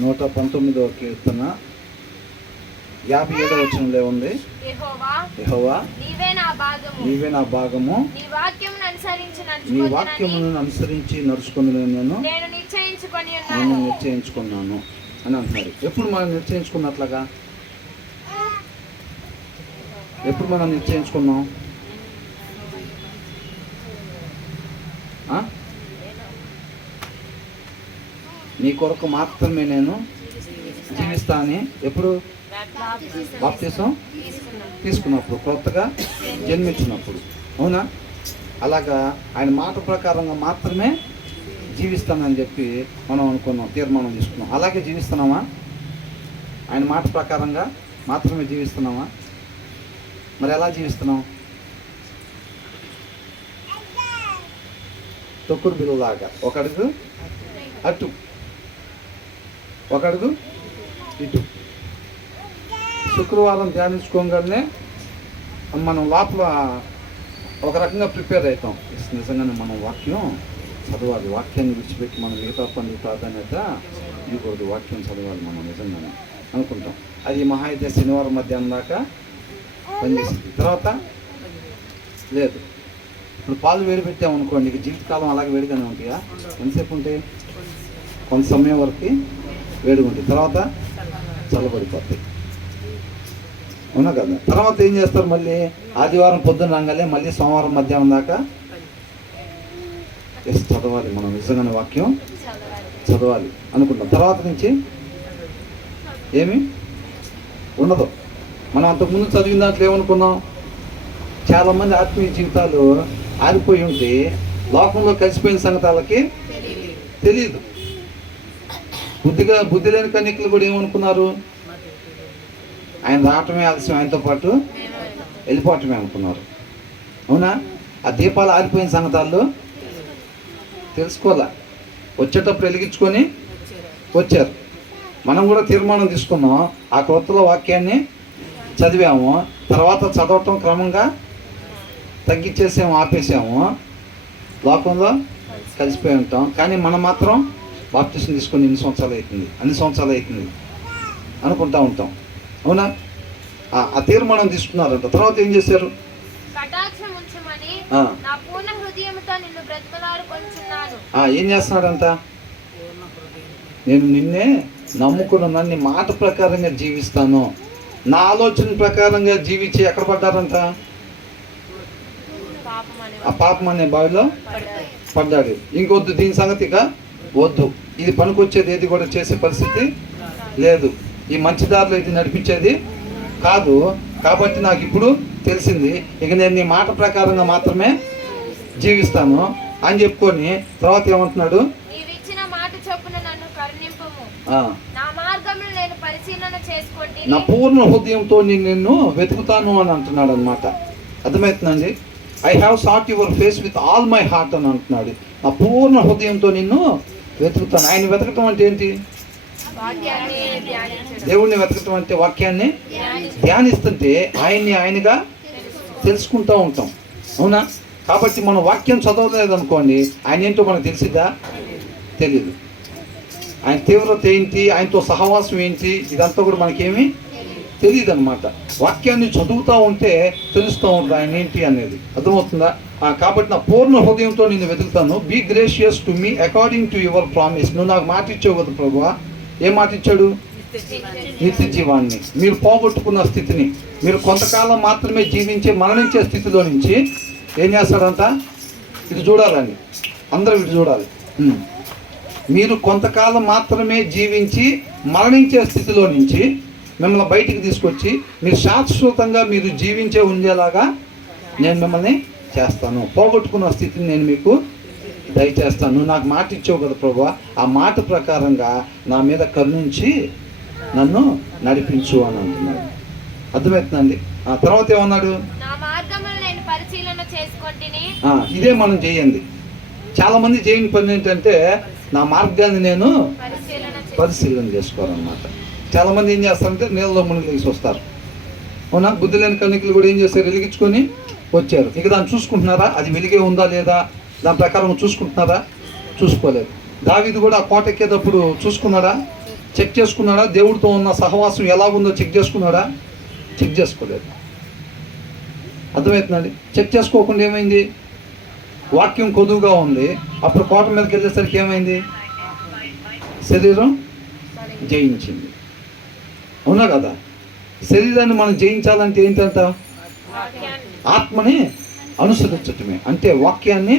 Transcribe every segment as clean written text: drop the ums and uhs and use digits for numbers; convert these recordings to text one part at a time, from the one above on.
119వ కీర్తన 57వ వచనంలో ఉంది, యెహోవా నీవే నా భాగము, నీ వాక్యమును అనుసరించి నడుచుకుని నేను నిశ్చయించుకున్నాను అని అంటున్నారు. ఎప్పుడు మనం నిశ్చయించుకున్నట్లుగా? ఎప్పుడు మనం నిశ్చయించుకున్నాం? నీ కొరకు మాత్రమే నేను జీవిస్తానని ఎప్పుడు? బాప్తిసం తీసుకున్నప్పుడు, కొత్తగా జన్మించినప్పుడు. అవునా? అలాగా ఆయన మాట ప్రకారంగా మాత్రమే జీవిస్తానని చెప్పి మనం అనుకున్నాం, తీర్మానం తీసుకున్నాం. అలాగే జీవిస్తున్నామా? ఆయన మాట ప్రకారంగా మాత్రమే జీవిస్తున్నామా? మరి ఎలా జీవిస్తున్నాం? తొక్కుడు బిల్లులాగా ఒక అడుగు అటు, ఒక అడుగు ఇటు. శుక్రవారం ధ్యానించుకోగానే మనం లోపల ఒక రకంగా ప్రిపేర్ అవుతాం. నిజంగానే మనం వాక్యం చదవాలి, వాక్యాన్ని విడిచిపెట్టి మనం మిగతా పనులు ప్రాధాన్యత ఇవ్వకూడదు, వాక్యం చదవాలి మనం నిజంగానే అనుకుంటాం. అది మహా అయితే శనివారం మధ్యాహ్నం దాకా పనిచేసింది, తర్వాత లేదు. ఇప్పుడు పాలు వేడి పెట్టామనుకోండి, జీవితకాలం అలాగే వేడిగానే ఉంటాయా? ఎంతసేపు ఉంటాయి? కొంత సమయం వరకు వేడిగా ఉంటాయి, తర్వాత చల్లబడిపోతాయి. అవునా కదా? తర్వాత ఏం చేస్తారు? మళ్ళీ ఆదివారం పొద్దున్న రాగానే మళ్ళీ సోమవారం మధ్యాహ్నం దాకా చదవాలి, మనం నిజంగానే వాక్యం చదవాలి అనుకుంటాం. తర్వాత నుంచి ఏమి ఉండదు. మనం అంతకుముందు చదివిన దాంట్లో ఏమనుకున్నాం? చాలామంది ఆత్మీయ జీవితాలు ఆగిపోయి ఉంటే లోకంలో కలిసిపోయిన సంగతాలకి తెలియదు. బుద్ధి లేని కన్యకులు కూడా ఏమనుకున్నారు? ఆయన రావటమే ఆలస్యం, ఆయనతో పాటు వెళ్ళిపోవటమే అనుకున్నారు. అవునా? ఆ దీపాలు ఆగిపోయిన సంగతాలు తెలుసుకోవాలా, వచ్చేటప్పుడు వెలిగించుకొని వచ్చారు. మనం కూడా తీర్మానం తీసుకున్నాం, ఆ కొత్తలో వాక్యాన్ని చదివాము, తర్వాత చదవటం క్రమంగా తగ్గించేసాము, ఆపేసాము, లోకంలో కలిసిపోయి ఉంటాం. కానీ మనం మాత్రం బాప్టిజం తీసుకొని అన్ని సంవత్సరాలు అవుతుంది అనుకుంటా ఉంటాం. అవునా? ఆ తీర్మానం తీసుకున్నారంట. తర్వాత ఏం చేశారు? ఏం చేస్తున్నాడంట? నేను నిన్నే నమ్ముకున్నాను, నీ మాట ప్రకారంగా జీవిస్తాను, నా ఆలోచన ప్రకారంగా జీవించి ఎక్కడ పడ్డారంట? ఆ పాపం అనే బావిలో పడ్డాడు. ఇంకొద్దు, దీని సంగతిగా వద్దు, ఇది పనికొచ్చేది ఏది కూడా చేసే పరిస్థితి లేదు, ఈ మంచి దారిలో ఇది నడిపించేది కాదు. కాబట్టి నాకు ఇప్పుడు తెలిసింది, ఇక నేను నీ మాట ప్రకారంగా మాత్రమే జీవిస్తాను అని చెప్పుకొని తర్వాత ఏమంటున్నాడు? నా పూర్ణ హృదయంతో నిన్ను వెతుకుతాను అని అంటున్నాడు అనమాట. అర్థమవుతుందండి? I have sought your face with all my heart అని అంటున్నాడు. నా పూర్ణ హృదయంతో నిన్ను వెతుకుతాను. ఆయన వెతకటం అంటే ఏంటి? దేవుణ్ణి వెతకటం అంటే వాక్యాన్ని ధ్యానిస్తుంటే ఆయనగా తెలుసుకుంటూ ఉంటాం. అవునా? కాబట్టి మనం వాక్యం చదవలేదు అనుకోండి, ఆయన ఏంటో మనకు తెలిసిద్దా? తెలీదు. ఆయన తీవ్రత ఏంటి, ఆయనతో సహవాసం ఏంటి, ఇదంతా కూడా మనకేమీ తెలియదు అనమాట. వాక్యాన్ని చదువుతూ ఉంటే తెలుస్తూ ఉంటుంది ఆయన ఏంటి అనేది. అర్థమవుతుందా? కాబట్టి నా పూర్ణ హృదయంతో నేను వెతుకుతాను. Be gracious to me according to your promise. నువ్వు నాకు మాట ఇచ్చావు కదా ప్రభువా. ఏం మాట ఇచ్చాడు? నిత్య జీవాన్ని, మీరు పోగొట్టుకున్న స్థితిని, మీరు కొంతకాలం మాత్రమే జీవించే మరణించే స్థితిలో నుంచి ఏం చేస్తాడంట? ఇది చూడాలండి, అందరూ ఇటు చూడాలి. మీరు కొంతకాలం మాత్రమే జీవించి మరణించే స్థితిలో నుంచి మిమ్మల్ని బయటికి తీసుకొచ్చి మీరు శాశ్వతంగా మీరు జీవించే ఉండేలాగా నేను మిమ్మల్ని చేస్తాను. పోగొట్టుకున్న స్థితిని నేను మీకు దయచేస్తాను. నువ్వు నాకు మాట ఇచ్చావు కదా ప్రభువా, ఆ మాట ప్రకారంగా నా మీద కరుణించి నన్ను నడిపించు అని అంటున్నాడు. అర్థమవుతుందండి? ఆ తర్వాత ఏమన్నాడు? ఇదే మనం చేయండి. చాలా మంది చేయని పని ఏంటంటే నా మార్గాన్ని నేను పరిశీలన చేసుకోవాలన్నమాట. చాలా మంది ఏం చేస్తారంటే నీళ్ళలో మునిగి వస్తారు. అవునా? బుద్ధి లేని కన్యకులు కూడా ఏం చేస్తారు? వెలిగించుకొని వచ్చారు. ఇక దాన్ని చూసుకుంటున్నారా? అది వెలిగే ఉందా లేదా? దాని ప్రకారం చూసుకుంటున్నారా? చూసుకోలేదు. దావీదు కూడా ఆ కోట ఎక్కేటప్పుడు చూసుకున్నాడా? చెక్ చేసుకున్నాడా? దేవుడితో ఉన్న సహవాసం ఎలా ఉందో చెక్ చేసుకున్నాడా? చెక్ చేసుకోలేదు. అర్థమవుతుందండి? చెక్ చేసుకోకుండా ఏమైంది? వాక్యం కొదువుగా ఉంది. అప్పుడు కోట మీదకి వెళ్ళేసరికి ఏమైంది? శరీరం జయించింది. అవునా కదా? శరీరాన్ని మనం జయించాలంటే ఏంటంట? ఆత్మని అనుసరించటమే, అంటే వాక్యాన్ని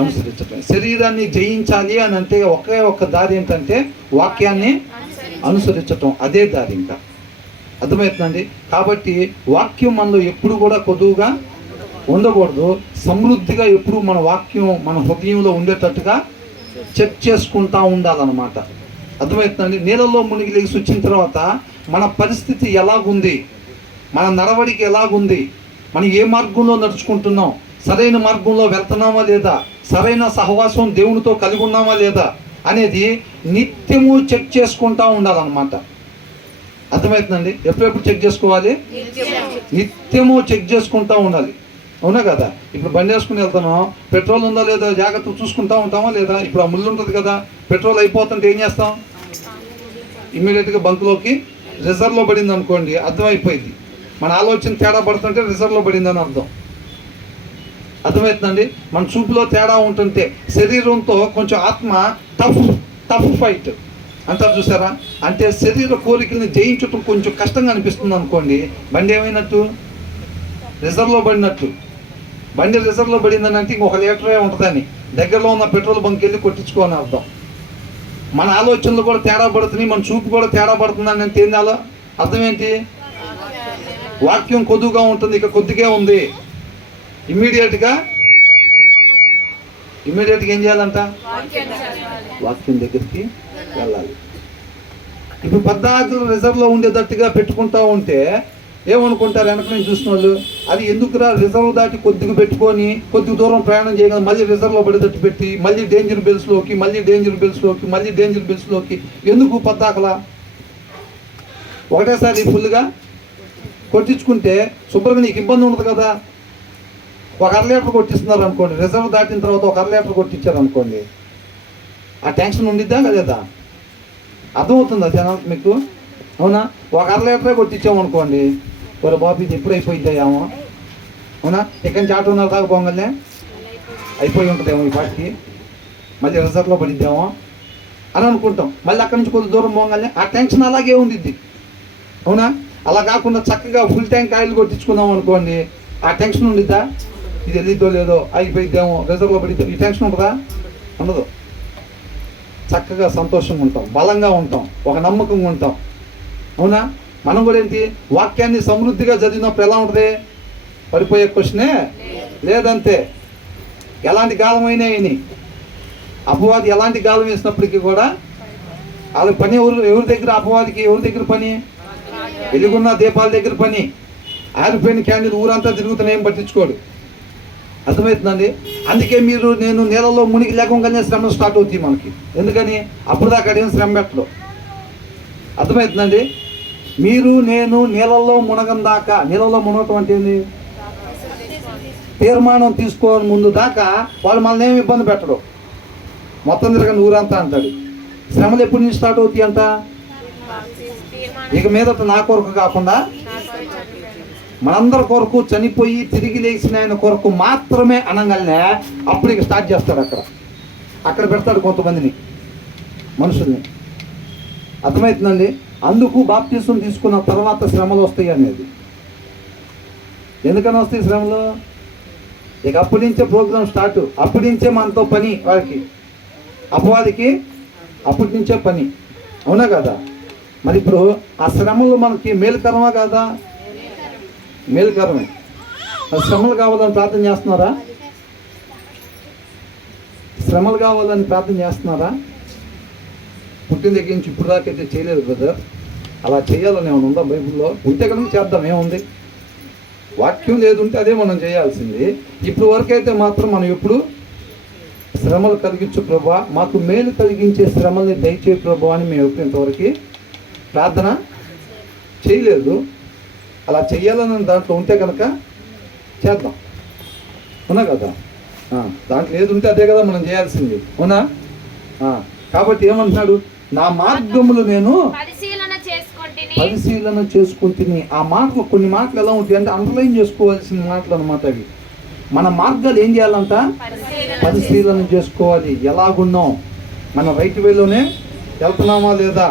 అనుసరించటమే. శరీరాన్ని జయించాలి అని అంటే ఒకే ఒక్క దారి ఏంటంటే వాక్యాన్ని అనుసరించటం. అదే దారి. ఇంకా అర్థమవుతుందండి? కాబట్టి వాక్యం మనలో ఎప్పుడు కూడా కొదువుగా ఉండకూడదు. సమృద్ధిగా ఎప్పుడు మన వాక్యం మన హృదయంలో ఉండేటట్టుగా చెక్ చేసుకుంటా ఉండాలన్నమాట. అర్థమవుతుందండి? నీళ్ళల్లో మునిగి లేచి వచ్చిన తర్వాత మన పరిస్థితి ఎలాగుంది, మన నడవడికి ఎలాగుంది, మనం ఏ మార్గంలో నడుచుకుంటున్నాం, సరైన మార్గంలో వెళ్తున్నామా లేదా, సరైన సహవాసం దేవునితో కలిగి ఉన్నామా లేదా అనేది నిత్యము చెక్ చేసుకుంటా ఉండాలన్నమాట. అర్థమవుతుందండి? ఎప్పుడెప్పుడు చెక్ చేసుకోవాలి? నిత్యము చెక్ చేసుకుంటా ఉండాలి. అవునా కదా? ఇప్పుడు బండి వేసుకుని వెళ్తున్నాం, పెట్రోల్ ఉందా లేదా జాగ్రత్త చూసుకుంటా ఉంటామా లేదా? ఇప్పుడు ఆ ముళ్ళు ఉంటుంది కదా, పెట్రోల్ అయిపోతుంటే ఏం చేస్తాం? ఇమ్మీడియట్గా బంకులోకి రిజర్వ్లో పడింది అనుకోండి, అర్థమైపోయింది. మన ఆలోచన తేడా పడుతుంటే రిజర్వ్లో పడిందని అర్థం. అర్థమవుతుందండి? మన చూపులో తేడా ఉంటుంటే శరీరంతో కొంచెం ఆత్మ టఫ్ ఫైట్ అంటారు చూసారా? అంటే శరీర కోరికల్ని జయించడం కొంచెం కష్టంగా అనిపిస్తుంది అనుకోండి, బండి ఏమైనట్టు? రిజర్వ్లో పడినట్టు. బండి రిజర్వ్లో పడిందని అంటే ఇంకొక లీటరే ఉంటుందని దగ్గరలో ఉన్న పెట్రోల్ బంక్ వెళ్ళి కొట్టించుకోని అర్థం. మన ఆలోచనలు కూడా తేడా పడుతున్నాయి, మన చూపు కూడా తేడా పడుతుందని అంటే ఏందాలో అర్థం ఏంటి? వాక్యం కొద్దుగా ఉంటుంది, ఇక కొద్దిగా ఉంది. ఇమ్మీడియట్గా ఏం చేయాలంట? వాక్యం దగ్గరికి వెళ్ళాలి. ఇప్పుడు పద్దాకులు రిజర్వ్లో ఉండేటట్టుగా పెట్టుకుంటా ఉంటే ఏమనుకుంటారు వెనక నేను చూసిన వాళ్ళు? అది ఎందుకురా రిజర్వ్ దాటి కొద్దిగా పెట్టుకొని కొద్ది దూరం ప్రయాణం చేయగలం, మళ్ళీ రిజర్వ్లో పడేటట్టు పెట్టి మళ్ళీ డేంజర్ బెల్స్లోకి ఎందుకు పద్దాకలా? ఒకటేసారి ఫుల్గా కొట్టించుకుంటే శుభ్రంగా నీకు ఇబ్బంది ఉండదు కదా. ఒక 1/2 లీటర్ కొట్టిస్తున్నారు అనుకోండి, రిజర్వ్ దాటిన తర్వాత ఒక 1/2 లీటర్ కొట్టించారు అనుకోండి, ఆ టెన్షన్ ఉండిద్దా లేదా? అర్థమవుతుందా జనాలకు మీకు? అవునా? ఒక 1/2 లీటరే కొట్టించాము అనుకోండి, మరి బాబు ఇది ఎప్పుడు అయిపోయిద్దామో, అవునా? ఇక్కడి నుంచి 8:30 దాకా పోగానే అయిపోయి ఉంటుందేమో ఈ పాటికి, మళ్ళీ రిజర్వ్లో పడిద్దామో అని అనుకుంటాం. మళ్ళీ అక్కడి నుంచి కొద్ది దూరం పోగానే ఆ టెన్షన్ అలాగే ఉండిద్ది. అవునా? అలా కాకుండా చక్కగా ఫుల్ ట్యాంక్ ఆయిల్ కొట్టించుకుందాం అనుకోండి, ఆ టెన్షన్ ఉండిద్దా? ఇది వెళ్ళిద్దో లేదో, అయిపోయిద్దామో, రిజర్వ్లో పడిద్దో, ఈ టెన్షన్ ఉంటుందా? ఉండదు. చక్కగా సంతోషంగా ఉంటాం, బలంగా ఉంటాం, ఒక నమ్మకంగా ఉంటాం. అవునా? మనం కూడా ఏంటి, వాక్యాన్ని సమృద్ధిగా చదివినప్పుడు ఎలా ఉంటుంది? పడిపోయే క్వశ్చనే లేదంతే. ఎలాంటి గాలమైనా అయినా అపవాది ఎలాంటి గాలం వేసినప్పటికీ కూడా వాళ్ళ పని ఎవరి దగ్గర? అపవాదికి ఎవరి దగ్గర పని? వెలుగున్న దీపాల దగ్గర పని. ఆరిపోయిన క్యాండిల్ ఊరంతా తిరుగుతున్నా ఏం పట్టించుకోడు. అర్థమవుతుందండి? అందుకే నేను నీళ్ళలో మునిగి లేకుండానే శ్రమలు స్టార్ట్ అవుతాయి మనకి. ఎందుకని? అప్పుడు దాకా అడిగిన శ్రమ పెట్టడు. అర్థమవుతుందండి? నేను నీళ్ళల్లో మునగం దాకా, నీళ్ళలో మునగటం అంటే ఏంది? తీర్మానం తీసుకోని ముందు దాకా వాళ్ళు మనల్ని ఏమి ఇబ్బంది పెట్టడు. మొత్తం తిరగని ఊరంతా అంటాడు. శ్రమలు ఎప్పటి నుంచి స్టార్ట్ అవుతాయి అంట? ఇక మీదట నా కొరకు కాకుండా మనందరి కొరకు చనిపోయి తిరిగి లేచిన ఆయన కొరకు మాత్రమే అనగానే అప్పుడు ఇక స్టార్ట్ చేస్తాడు. అక్కడ పెడతాడు కొంతమందిని, మనుషుల్ని. అర్థమవుతుందండి? అందుకు బాప్తిసం తీసుకున్న తర్వాత శ్రమలు వస్తాయి అనేది. ఎందుకని వస్తాయి శ్రమలు? ఇక అప్పటి నుంచే ప్రోగ్రామ్ స్టార్ట్, అప్పటి నుంచే మనతో పని వాడికి, అపవాదికి అప్పటి నుంచే పని. అవునా కదా? మరి ఇప్పుడు ఆ శ్రమలు మనకి మేలుకరమా కాదా? మేలుకరమే. శ్రమలు కావాలని ప్రార్థన చేస్తున్నారా? శ్రమలు కావాలని ప్రార్థన చేస్తున్నారా? పుట్టిన దగ్గర నుంచి ఇప్పుడు దాకైతే చేయలేదు బ్రదర్. అలా చేయాలని ఏమైనా ఉందా బైబిల్లో? ఉంటే కనుక చేద్దాం, ఏముంది? వాక్యం లేదు ఉంటే అదే మనం చేయాల్సింది. ఇప్పుడు వరకైతే మాత్రం మనం ఎప్పుడు శ్రమలు కలిగించు ప్రభా, మాకు మేలు కలిగించే శ్రమల్ని దయచేయి ప్రభా అని మేము ఎప్పుడు ఇంతవరకు ప్రార్థన చేయలేదు. అలా చెయ్యాలని దాంట్లో ఉంటే కనుక చేద్దాం. అవునా కదా? దాంట్లో ఏది ఉంటే అదే కదా మనం చేయాల్సింది. అవునా? కాబట్టి ఏమంటున్నాడు? నా మార్గములు నేను పరిశీలన చేసుకుంటుని. ఆ మాటలు కొన్ని మాటలు ఎలా ఉంటాయి అంటే అండర్లైన్ చేసుకోవాల్సిన మాటలు అనమాట అవి. మన మార్గాలు ఏం చేయాలంట? పరిశీలన చేసుకోవాలి. ఎలాగున్నాం, మన రైట్ వేలోనే వెళ్తున్నామా లేదా?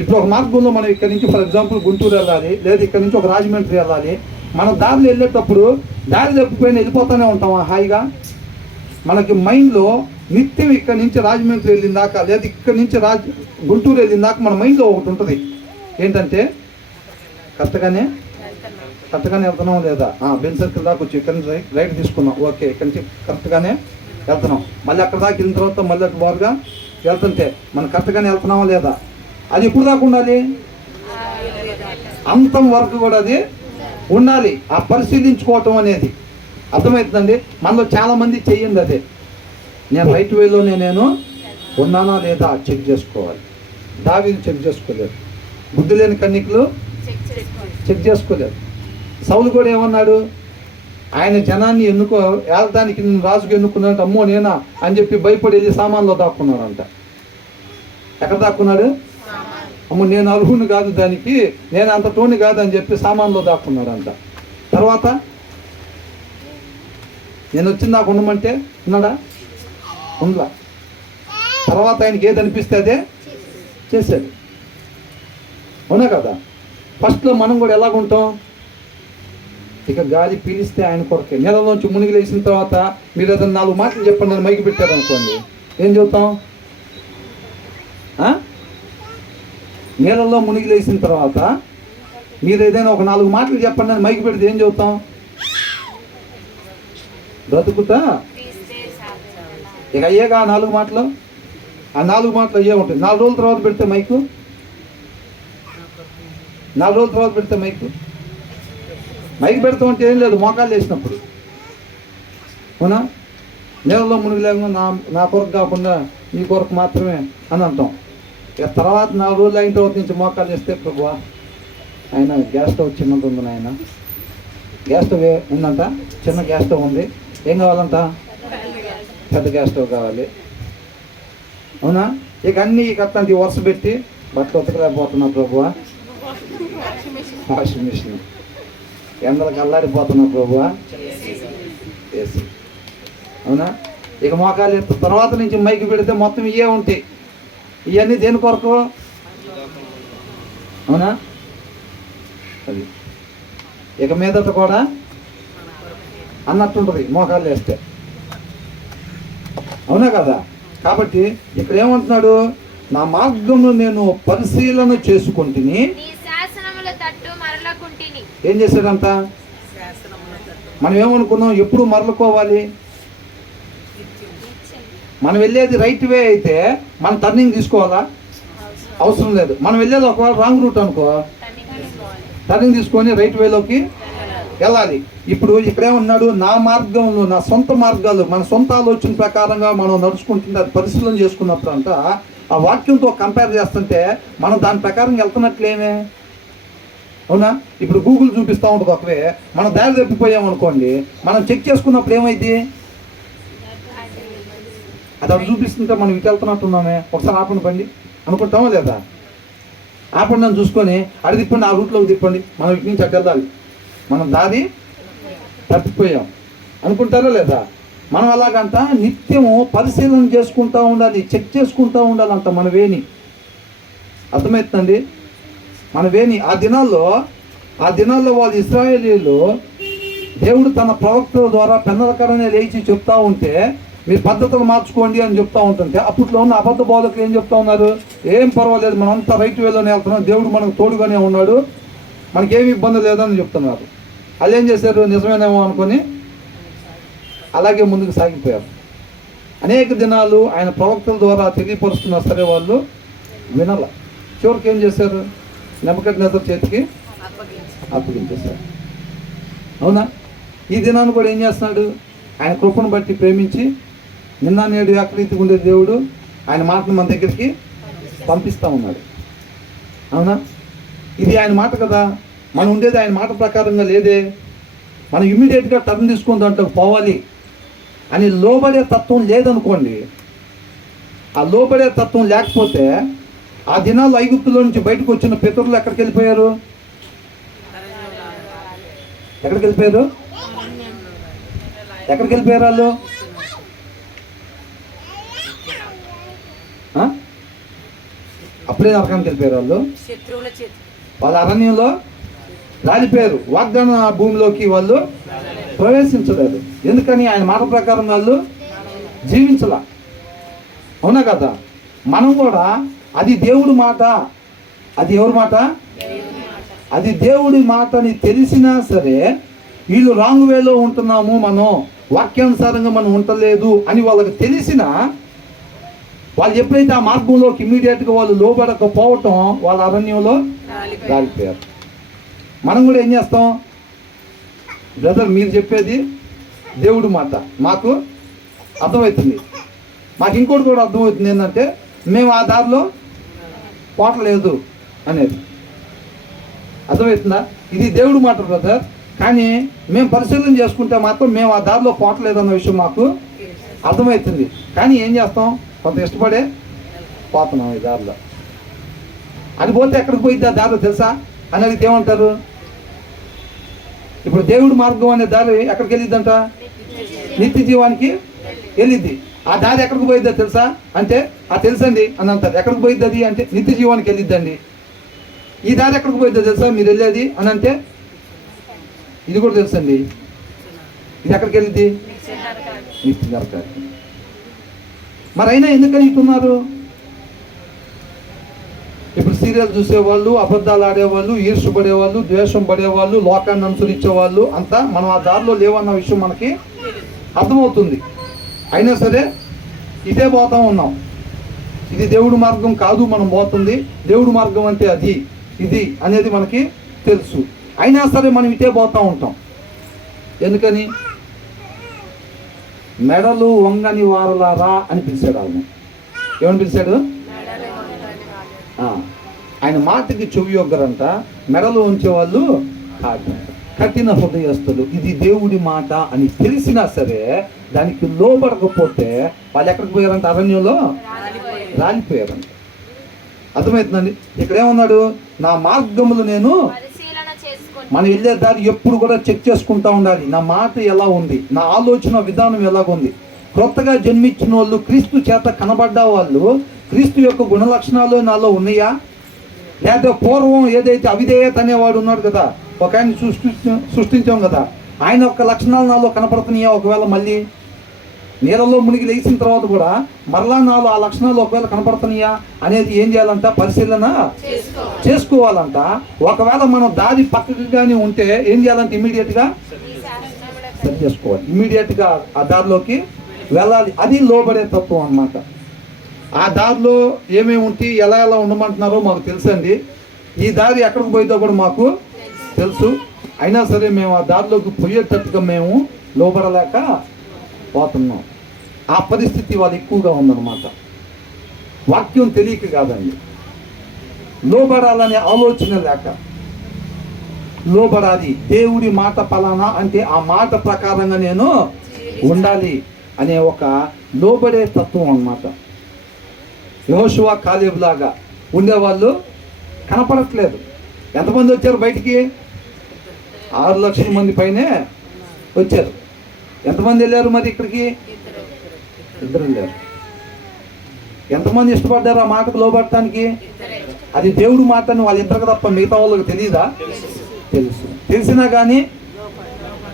ఇప్పుడు ఒక మార్గంలో మనం ఇక్కడ నుంచి ఫర్ ఎగ్జాంపుల్ గుంటూరు వెళ్ళాలి, లేదా ఇక్కడ నుంచి ఒక రాజమండ్రి వెళ్ళాలి. మన దారిలో వెళ్ళేటప్పుడు దారి తప్పిపోయిన వెళ్ళిపోతూనే ఉంటామా హాయిగా? మనకి మైండ్లో నిత్యం ఇక్కడ నుంచి రాజమండ్రి వెళ్ళిందాక, లేదా ఇక్కడ నుంచి గుంటూరు వెళ్ళిందాక మన మైండ్లో ఒకటి ఉంటుంది. ఏంటంటే కరెక్ట్గానే వెళ్తున్నాం లేదా? బెన్ సర్కిల్ దాకా వచ్చి ఇక్కడ నుంచి రైట్ తీసుకున్నాం, ఓకే ఇక్కడ నుంచి కరెక్ట్గానే వెళ్తున్నాం. మళ్ళీ అక్కడ దాకా వెళ్ళిన తర్వాత మళ్ళీ అటు బారుగా వెళ్తుంటే మనం కరెక్ట్గానే వెళ్తున్నామా లేదా? అది ఎప్పుడు దాకా ఉండాలి? అంతం వరకు కూడా అది ఉండాలి. ఆ పరిశీలించుకోవటం అనేది అర్థమవుతుందండి. మనలో చాలామంది చెయ్యండి అదే. నేను రైట్ వేలోనే నేను ఉన్నానా లేదా చెక్ చేసుకోవాలి. దావీదు చెక్ చేసుకోలేదు, బుద్ధి లేని కన్నికలు చెక్ చేసుకోలేదు. సౌలు కూడా ఏమన్నాడు? ఆయన జనాన్ని ఏళ్ళడానికి నేను రాజుకు ఎన్నుకున్నాడంటే అమ్మో నేనా అని చెప్పి భయపడి వెళ్ళి సామాన్లో దాక్కున్నాడంట. ఎక్కడ దాక్కున్నాడు? అమ్మో నేను అర్హుని కాదు దానికి, నేను అంత టోని కాదు అని చెప్పి సామాన్లో దాక్కున్నాడంట. తర్వాత నేను వచ్చింది నాకు ఉండమంటే ఉన్నాడా? ఉండలా. తర్వాత ఆయనకి ఏది అనిపిస్తే అదే చేశాడు. అవునా కదా? ఫస్ట్లో మనం కూడా ఎలాగుంటాం? ఇక గాలి పీలిస్తే ఆయన కొరకే. నీళ్ళలోంచి మునిగి లేచిన తర్వాత మీరు ఏదైనా 4 మాటలు చెప్పండి అని మైకి పెట్టారనుకోండి, ఏం చెబుతాం? నీళ్ళలో మునిగి లేచిన తర్వాత మీరు ఏదైనా ఒక 4 మాటలు చెప్పండి అని మైకి పెడితే ఏం చెబుతాం? బ్రతుకుతా ఇక అయ్యేగా 4 మాటలు. ఆ 4 మాటలు అయ్యే ఉంటుంది. 4 రోజుల తర్వాత పెడితే మైకు, 4 రోజుల తర్వాత పెడితే మైక్ పెడతామంటే ఏం లేదు, మోకాలు వేసినప్పుడు. అవునా? నీళ్ళలో మునిగి లేకుండా నా కొరకు కాకుండా నీ కొరకు మాత్రమే అని అంటాం. ఇక తర్వాత 4 రోజులు అయిన తర్వాత నుంచి మోకాలు వేస్తే ప్రభువా ఆయన గ్యాస్ స్టవ్ చిన్నది ఉంది, ఆయన గ్యాస్ స్టవ్ ఉందంట, చిన్న గ్యాస్ స్టవ్ ఉంది, ఏం కావాలంట? పెద్ద గ్యాస్ స్టవ్ కావాలి. అవునా? ఇక అన్నీ కట్టండి వరుస పెట్టి బట్టలు ఉతకలేకపోతున్నా ప్రభువా, వాషింగ్ మిషన్ ఎండలకు అల్లాడిపోతున్నా ప్రభువా, ఏసీ. అవునా? ఇక మోకాలు తర్వాత నుంచి మైకి పెడితే మొత్తం ఇవే ఉంటాయి. ఇవన్నీ దేని కొరకు? అవునా? అది ఇక మీదట కూడా అన్నట్టుంటుంది మోకాలు వేస్తే. అవునా కదా? కాబట్టి ఇక్కడ ఏమంటున్నాడు? నా మార్గంలో నేను పరిశీలన చేసుకుంటుని. ఏం చేశాడంట? మనం ఏమనుకున్నాం? ఎప్పుడు మరలుకోవాలి? మనం వెళ్ళేది రైట్ వే అయితే మనం టర్నింగ్ తీసుకోవాలా? అవసరం లేదు. మనం వెళ్ళేది ఒకవేళ రాంగ్ రూట్ అనుకో, టర్నింగ్ తీసుకొని రైట్ వేలోకి వెళ్ళాలి. ఇప్పుడు ఇక్కడేమన్నాడు? నా మార్గంలో, నా సొంత మార్గాలు, మన సొంత ఆలోచన ప్రకారంగా మనం నడుచుకుంటుంది. అది పరిశీలన చేసుకున్నప్పుడు అంట ఆ వాక్యంతో కంపేర్ చేస్తుంటే మనం దాని ప్రకారం వెళ్తున్నట్లేమే. అవునా? ఇప్పుడు గూగుల్ చూపిస్తూ ఉంటుంది ఒకవే, మనం దారి తప్పిపోయామనుకోండి, మనం చెక్ చేసుకున్నప్పుడు ఏమైంది? అది అవి చూపిస్తుంటే మనం ఇటు వెళ్తున్నట్టున్నామే, ఒకసారి ఆపండి బండి అనుకుంటామా లేదా? ఆపండి అని చూసుకొని అడి తిప్పండి, ఆ రూట్లోకి తిప్పండి, మనం ఇటు నుంచి అటు వెళ్ళాలి, మనం దారి తప్పిపోయాం అనుకుంటారా లేదా? మనం అలాగంట నిత్యము పరిశీలన చేసుకుంటూ ఉండాలి, చెక్ చేసుకుంటూ ఉండాలంట మన వేని. అర్థమవుతుందండి? మన వేని ఆ దినాల్లో వాళ్ళు ఇశ్రాయేలీయులు దేవుడు తన ప్రవక్తల ద్వారా పెన్నలకరనే లేచి చెప్తా ఉంటే మీరు పద్ధతులు మార్చుకోండి అని చెప్తా ఉంటుంటే అప్పట్లో ఉన్న అబద్ధ బోధకులు ఏం చెప్తా ఉన్నారు? ఏం పర్వాలేదు, మనం అంతా రైట్ వేలోనే వెళ్తున్నాం, దేవుడు మనకు తోడుగానే ఉన్నాడు, మనకేమి ఇబ్బంది లేదని చెప్తున్నారు. వాళ్ళు ఏం చేశారు? నిజమేనేమో అనుకొని అలాగే ముందుకు సాగిపోయారు. అనేక దినాలు ఆయన ప్రవక్తల ద్వారా తెలియపరుస్తున్నా సరే వాళ్ళు వినాల. చివరికి ఏం చేశారు? నెబుకద్నెజర్ చేతికి అప్పగించేశారు. అవునా? ఈ దినాన్ని కూడా ఏం చేస్తున్నాడు? ఆయన కృపను బట్టి ప్రేమించి నిన్న నేడు ఏకరీతిగా ఉండే దేవుడు ఆయన మాటను మన దగ్గరికి పంపిస్తూ ఉన్నాడు. అవునా? ఇది ఆయన మాట కదా. మనం ఉండేది ఆయన మాట ప్రకారంగా లేదే. మనం ఇమ్మీడియట్గా టర్న్ తీసుకుని దాంట్లోకి పోవాలి అని లోబడే తత్వం లేదనుకోండి. ఆ లోబడే తత్వం లేకపోతే ఆ దినాల్లో ఐగుప్తులో నుంచి బయటకు వచ్చిన పితరులు ఎక్కడికి వెళ్ళిపోయారు? ఎక్కడికి వెళ్ళిపోయారు? ఎక్కడికి వెళ్ళిపోయారు వాళ్ళు? అప్పుడే నరకానికి వెళ్ళిపోయారు వాళ్ళు. వాళ్ళ అరణ్యంలో రాలిపోయారు. వాగ్దాన భూమిలోకి వాళ్ళు ప్రవేశించలేదు. ఎందుకని? ఆయన మాట ప్రకారం వాళ్ళు జీవించలా. అవునా కదా? మనం కూడా అది దేవుడి మాట. అది ఎవరి మాట? అది దేవుడి మాట అని తెలిసినా సరే వీళ్ళు రాంగ్ వేలో ఉంటున్నాము, మనం వాక్యానుసారంగా మనం ఉండలేదు అని వాళ్ళకి తెలిసినా వాళ్ళు ఎప్పుడైతే ఆ మార్గంలోకి ఇమ్మీడియట్గా వాళ్ళు లోబడకపోవటం వాళ్ళ అరణ్యంలో రాలిపోయారు. మనం కూడా ఏం చేస్తాం? బ్రదర్ మీరు చెప్పేది దేవుడి మాట మాకు అర్థమవుతుంది, మాకు ఇంకోటి కూడా అర్థమవుతుంది. ఏంటంటే మేము ఆ దారిలో పోవట్లేదు అనేది అర్థమవుతుందా? ఇది దేవుడి మాట బ్రదర్, కానీ మేము పరిశీలన చేసుకుంటే మాత్రం మేము ఆ దారిలో పోవట్లేదు అన్న విషయం మాకు అర్థమవుతుంది. కానీ ఏం చేస్తాం? కొంత ఇష్టపడే పోతున్నాం ఈ దారిలో. అది పోతే ఎక్కడికి పోయిద్ది ఆ దారిలో తెలుసా అని అడిగితే ఏమంటారు? ఇప్పుడు దేవుడి మార్గం అనే దారి ఎక్కడికి వెళ్ళిద్దంట? నిత్య జీవానికి వెళ్ళిద్ది. ఆ దారి ఎక్కడికి పోయిద్దా తెలుసా అంటే తెలుసండి అని అంటారు. ఎక్కడికి పోయిద్ది అది అంటే నిత్య జీవానికి వెళ్ళిద్దండి. ఈ దారి ఎక్కడికి పోయిద్దా తెలుసా మీరు వెళ్ళేది అని అంటే ఇది కూడా తెలుసండి. ఇది ఎక్కడికి వెళ్ళిద్ది? నిత్య నరకానికి. మరి అయినా ఎందుకని ఇస్తున్నారు? ఇప్పుడు సీరియల్ చూసేవాళ్ళు, అబద్ధాలు ఆడేవాళ్ళు, ఈర్ష్య పడేవాళ్ళు, ద్వేషం పడేవాళ్ళు, లోకాన్ని అనుసరించేవాళ్ళు అంతా మనం ఆ దారిలో లేవన్న విషయం మనకి అర్థమవుతుంది. అయినా సరే ఇదే పోతా ఉన్నాం. ఇది దేవుడి మార్గం కాదు మనం పోతుంది. దేవుడి మార్గం అంటే అది ఇది అనేది మనకి తెలుసు. అయినా సరే మనం ఇదే పోతూ ఉంటాం. ఎందుకని? మెడలు వంగని వారలారా అని పిలిచాడు. ఆయన ఏమని పిలిచాడు? ఆయన మాటకి చెవి యొగ్గరంట, మెడలు ఉంచేవాళ్ళు కాదు, కఠిన హృదయస్తులు. ఇది దేవుడి మాట అని తెలిసినా సరే దానికి లోబడకపోతే వాళ్ళు ఎక్కడికి పోయారంట? అరణ్యంలో రాలిపోయారంట. అర్థమవుతుందండి? ఇక్కడ ఏమన్నాడు? నా మార్గములు నేను మనం వెళ్ళే దారి ఎప్పుడు కూడా చెక్ చేసుకుంటా ఉండాలి. నా మాట ఎలా ఉంది, నా ఆలోచన విధానం ఎలాగుంది. క్రొత్తగా జన్మించిన వాళ్ళు, క్రీస్తు చేత కనబడ్డ వాళ్ళు, క్రీస్తు యొక్క గుణలక్షణాలు నాలో ఉన్నాయా? లేదా పూర్వం ఏదైతే అవిధేయత అనేవాడు ఉన్నాడు కదా, ఒక ఆయన సృష్టించాం కదా, ఆయన యొక్క లక్షణాలు నాలో కనపడుతున్నాయా? ఒకవేళ మళ్ళీ నీళ్ళలో మునిగి లేచిన తర్వాత కూడా మరలా నాలో ఆ లక్షణాలు ఒకవేళ కనపడుతున్నాయా అనేది ఏం చేయాలంట? పరిశీలన చేసుకోవాలంట. ఒకవేళ మనం దారి పక్కగానే ఉంటే ఏం చేయాలంటే ఇమ్మీడియట్గా సరి చేసుకోవాలి. ఇమ్మీడియట్గా ఆ దారిలోకి వెళ్ళాలి. అది లోబడే తత్వం అన్నమాట. ఆ దారిలో ఏమేమి ఉంటే ఎలా ఎలా ఉండమంటున్నారో మాకు తెలుసండి. ఈ దారి ఎక్కడికి పోయిద్దో కూడా మాకు తెలుసు. అయినా సరే మేము ఆ దారిలోకి పోయేటట్టుగా మేము లోబడలేక పోతున్నాం. ఆ పరిస్థితి వాళ్ళు ఎక్కువగా ఉందన్నమాట. వాక్యం తెలియక కాదండి, లోబడాలనే ఆలోచన లేక. లోబడాలి, దేవుడి మాట పలానా అంటే ఆ మాట ప్రకారంగా నేను ఉండాలి అనే ఒక లోబడే తత్వం అన్నమాట. యెహోషువ కాలేబు లాగా ఉండేవాళ్ళు కనపడట్లేదు. ఎంతమంది వచ్చారు బయటికి? 6 లక్షల మంది పైనే వచ్చారు. ఎంతమంది వెళ్ళారు మరి ఇక్కడికి? 2 వెళ్ళారు. ఎంతమంది ఇష్టపడ్డారు ఆ మాటకు లోబడటానికి? అది దేవుడి మాట అని వాళ్ళిద్దరికి తప్ప మిగతా వాళ్ళకి తెలియదా? తెలుసు. తెలిసినా కానీ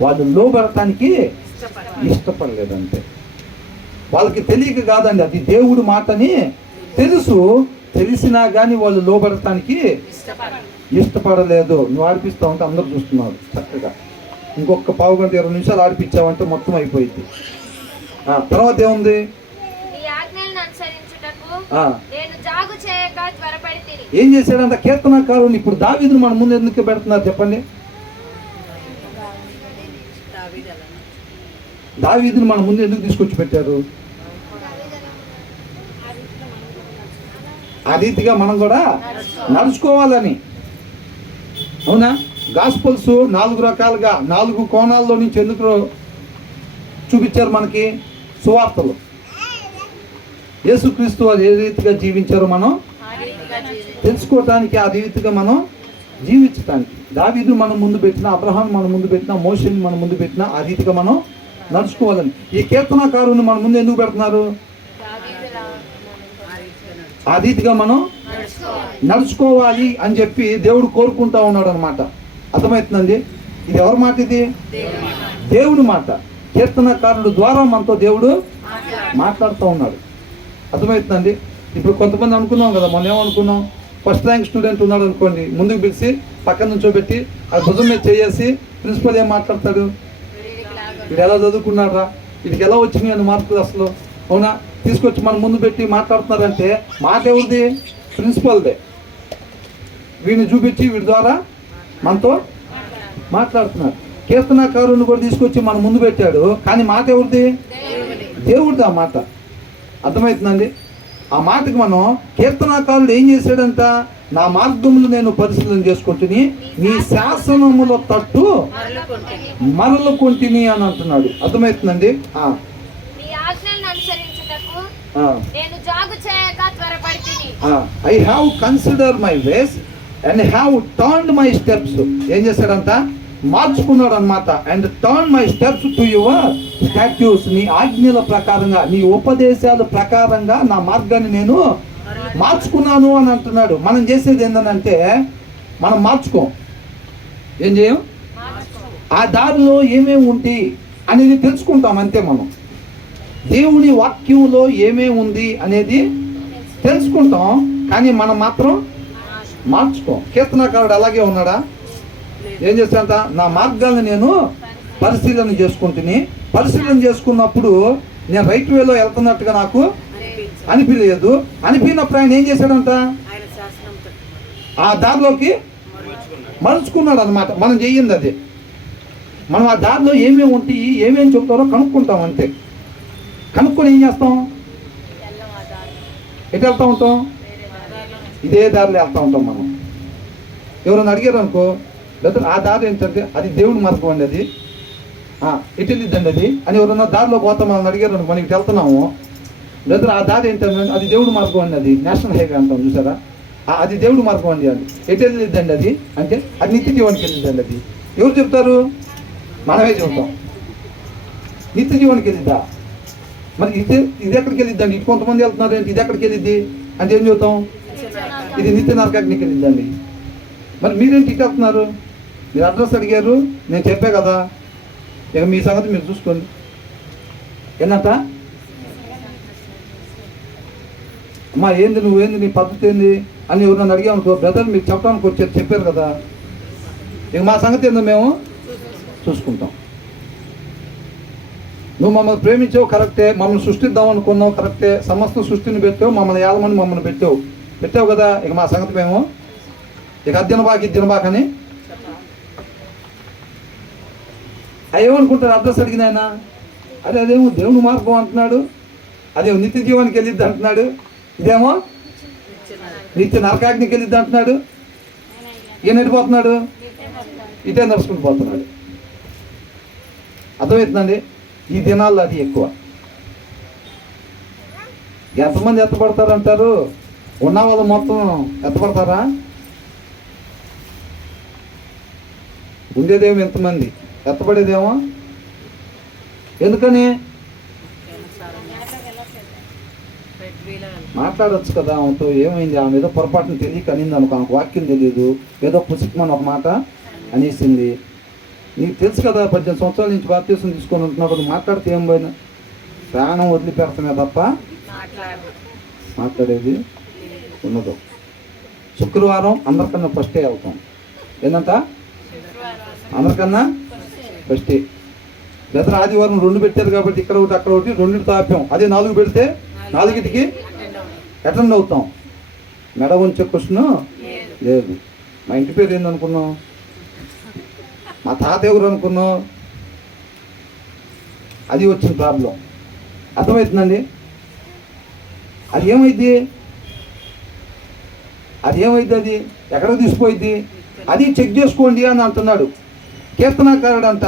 వాళ్ళు లోబడటానికి ఇష్టపడలేదంటే వాళ్ళకి తెలియక కాదండి, అది దేవుడి మాటని తెలుసు. తెలిసినా కానీ వాళ్ళు లోబడటానికి ఇష్టపడలేదు. నువ్వు ఆడిపిస్తా ఉంటే అందరూ చూస్తున్నారు చక్కగా. ఇంకొక 15 గంట 20 నిమిషాలు ఆడిపించావంటే మొత్తం అయిపోయింది. తర్వాత ఏముంది? ఏం చేశాడంట కీర్తనకారుని? ఇప్పుడు దావీదును మన ముందు ఎందుకు పెడుతున్నారు చెప్పండి? దావీదును మన ముందు ఎందుకు తీసుకొచ్చి పెట్టారు? ఆ రీతిగా మనం కూడా నడుచుకోవాలని. అవునా? గాస్పల్స్ 4 రకాలుగా 4 కోణాల్లో నుంచి ఎందుకు చూపించారు మనకి? సువార్తలు యేసుక్రీస్తు వారు ఏ రీతిగా జీవించారో మనం తెలుసుకోవటానికి, ఆ రీతిగా మనం జీవించటానికి. దావీదు మనం ముందు పెట్టిన, అబ్రహాం మనం ముందు పెట్టిన, మోషేని మనం ముందు పెట్టిన, ఆ రీతిగా మనం నడుచుకోవాలని. ఈ కీర్తనకారుని మన ముందు ఎందుకు పెడుతున్నారు? ఆ రీతిగా మనం నడుచుకోవాలి అని చెప్పి దేవుడు కోరుకుంటా ఉన్నాడు అనమాట. అర్థమవుతుందండి? ఇది ఎవరి మాట? ఇది దేవుడి మాట. కీర్తనకారుడు ద్వారా మనతో దేవుడు మాట్లాడుతూ ఉన్నాడు. అర్థమవుతుందండి? ఇప్పుడు కొంతమంది అనుకున్నాం కదా, మనం ఏమనుకున్నాం, ఫస్ట్ ర్యాంక్ స్టూడెంట్ ఉన్నాడు అనుకోండి, ముందుకు పిలిచి పక్కన నుంచోబెట్టి ఆ భుజం మీద చేసి ప్రిన్సిపల్ ఏం మాట్లాడతాడు? వీడు ఎలా చదువుకున్నాడు రా, వీడికి ఎలా వచ్చినాయి అని మార్కులు అసలు, అవునా? తీసుకొచ్చి మన ముందు పెట్టి మాట్లాడుతున్నారంటే మాట ఎవరిది? ప్రిన్సిపల్దే. వీడిని చూపించి వీడి ద్వారా మనతో మాట్లాడుతున్నారు. కీర్తనకారుని కూడా తీసుకొచ్చి మన ముందు పెట్టాడు, కానీ మాట ఎవరిది? దేవుడిది ఆ మాట. అర్థమవుతుందండి? ఆ మాటకి మనం, కీర్తనకారుడు ఏం చేశాడంట? నా మార్గములు నేను పరిశీలన చేసుకుంటుని, నీ శాసనముల తట్టు మరలుకొంటిని అని అంటున్నాడు. అర్థమవుతుందండి? I have consider my ways and have turned my steps. ఏం చేశాడంట? మార్చుకున్నాడు అనమాట. And turn my steps to your statues. నీ ఆజ్ఞల ప్రకారంగా, నీ ఉపదేశాల ప్రకారంగా నా మార్గాన్ని నేను మార్చుకున్నాను అని అంటున్నాడు. మనం చేసేది ఏంటంటే, మనం మార్చుకోం. ఏం చేయం? ఆ దారిలో ఏమేమి ఉంటాయి అనేది తెలుసుకుంటాం అంతే. మనం దేవుని వాక్యంలో ఏమేమి ఉంది అనేది తెలుసుకుంటాం, కానీ మనం మాత్రం మార్చుకోం. కీర్తనకారుడు అలాగే ఉన్నాడా? ఏం చేస్తాడంట? నా మార్గాలను నేను పరిశీలన చేసుకుంటుని, పరిశీలన చేసుకున్నప్పుడు నేను రైట్ వేలో వెళ్తున్నట్టుగా నాకు అనిపించలేదు. అనిపించినప్పుడు ఆయన ఏం చేశాడంట? ఆ దారిలోకి మలుచుకున్నాడు అనమాట. మనం చెయ్యింది అది. మనం ఆ దారిలో ఏమేమి ఉంటాయి, ఏమేమి చెప్తారో కనుక్కుంటాం అంతే. కనుక్కొని ఏం చేస్తాం? ఎటు వెళ్తూ ఉంటాం? ఇదే దారిలో వెళ్తూ ఉంటాం మనం. ఎవరైనా అడిగారు అనుకో, లేదా ఆ దారి ఏంటంటే అది దేవుడి మార్గం అండి, అది ఎటు వెళ్ళిద్దండి అది అని ఎవరన్నా దారిలో పోతాం మనం అడిగారు అనుకో, మనం ఇటు వెళ్తున్నాము, లేదా ఆ దారి ఏంటంటే అది దేవుడి మార్గం అండి, అది నేషనల్ హైవే అంటాం చూసారా, అది దేవుడి మార్గం అండి. అది ఎటు వెళ్ళిద్దండి అది అంటే అది నిత్య జీవానికి వెళ్ళిద్దండి. అది ఎవరు చెప్తారు? మనమే చెబుతాం. నిత్య జీవానికి వెళ్ళిద్దా? మరి ఇది ఎక్కడికి వెళ్ళిద్దండి? ఇటు కొంతమంది వెళ్తున్నారు ఏంటి, ఇది ఎక్కడికి వెళ్ళిద్ది అంటే ఏం చెబుతాం? ఇది నిత్య నరకాగ్నికి వెళ్ళిద్దండి. మరి మీరేంటి ఇటు వెళ్తున్నారు? మీరు అడ్రస్ అడిగారు, నేను చెప్పే కదా, ఇక మీ సంగతి మీరు చూసుకోండి. ఏంటంట? అమ్మా ఏంది, నువ్వేంది, నీ పద్ధతి ఏంది అని ఎవరు అడిగాము అనుకో, బ్రదర్ మీరు చెప్పడానికి వచ్చారు, చెప్పారు కదా, ఇక మా సంగతి ఏందో మేము చూసుకుంటాం. నువ్వు మమ్మల్ని ప్రేమించావు కరెక్టే, మమ్మల్ని సృష్టిద్దాం అనుకున్నావు కరెక్టే, సమస్త సృష్టిని పెట్టావు, మమ్మల్ని ఏళ్ళమని మమ్మల్ని పెట్టావు కదా, ఇక మా సంగతి మేము ఇక అద్దెనబాకి ఇద్దెనబాకని ఏమనుకుంటారు? అడ్రస్ అడిగిన ఆయన అదేమో దేవుని మార్గం అంటున్నాడు, అదేమో నిత్య జీవానికి వెళ్ళిద్ది అంటున్నాడు, ఇదేమో నిత్య నరకాగ్నికి వెళ్ళిద్ది అంటున్నాడు. ఈయన ఎడిపోతున్నాడు, ఇదే నడుచుకుంటూ పోతున్నాడు. అర్థమవుతుందండి? ఈ దినాల్లో అది ఎక్కువ. ఎంతమంది ఎత్తపడతారంటారు? ఉన్న వాళ్ళు మొత్తం ఎత్తపడతారా? ఉండేదేమో ఎంతమంది, ఎత్తపడేదేమో. ఎందుకని? మాట్లాడచ్చు కదా ఆమెతో, ఏమైంది, ఆమె ఏదో పొరపాటును తెలియక అనింది అనుకో, ఆమెకు వాక్యం తెలియదు, ఏదో పుస్తకమని ఒక మాట అనేసింది. నీకు తెలుసు కదా, 18 సంవత్సరాల నుంచి బాప్తీసం తీసుకొని ఉంటున్నప్పుడు మాట్లాడితే ఏం పోయినా ప్రాణం వదిలిపెడతామే తప్ప మాట్లాడేది ఉన్నదో. శుక్రవారం అందరికన్నా ఫస్టే వెళ్తాం. ఏంటంట? అందరికన్నా ఫస్టే. లేదా ఆదివారం 2 పెట్టారు కాబట్టి ఇక్కడ ఒకటి అక్కడ ఒకటి, 2 ఆపాం. అదే 4 పెడితే 4కి అటెండ్ అవుతాం. మెడ ఉంచే క్వశ్చన్ లేదు. మా ఇంటి పేరు ఏందనుకున్నాం? మా తాత ఎవరు అనుకున్నాం? అది వచ్చిన ప్రాబ్లం. అర్థమవుతుందండి? అది ఏమైంది? అది ఎక్కడికి తీసిపోయింది? అది చెక్ చేసుకోండి అని అంటున్నాడు కీర్తనకారుడు అంట.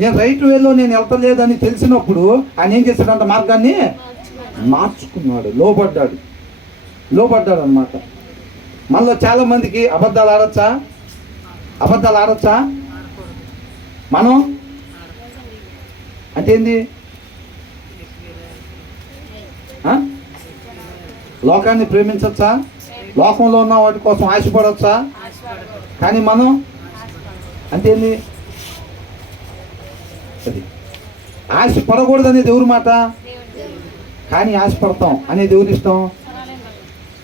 నేను రైట్ వేలో నేను వెళ్తలేదని తెలిసినప్పుడు ఆయన ఏం చేశాడంట? మార్గాన్ని మార్చుకున్నాడు, లోబడ్డాడు అనమాట. మనలో చాలా మందికి అబద్ధాలు ఆడొచ్చా? అబద్ధాలు ఆడొచ్చా? మనం అంటే ఏంది? లోకాన్ని ప్రేమించచ్చా? లోకంలో ఉన్న వాటి కోసం ఆశపడవచ్చా? కానీ మనం అంటే ఏంది? అది ఆశ పడకూడదు అనేది ఎవరి మాట? కానీ ఆశపడతాం అనేది ఎవరి ఇష్టం?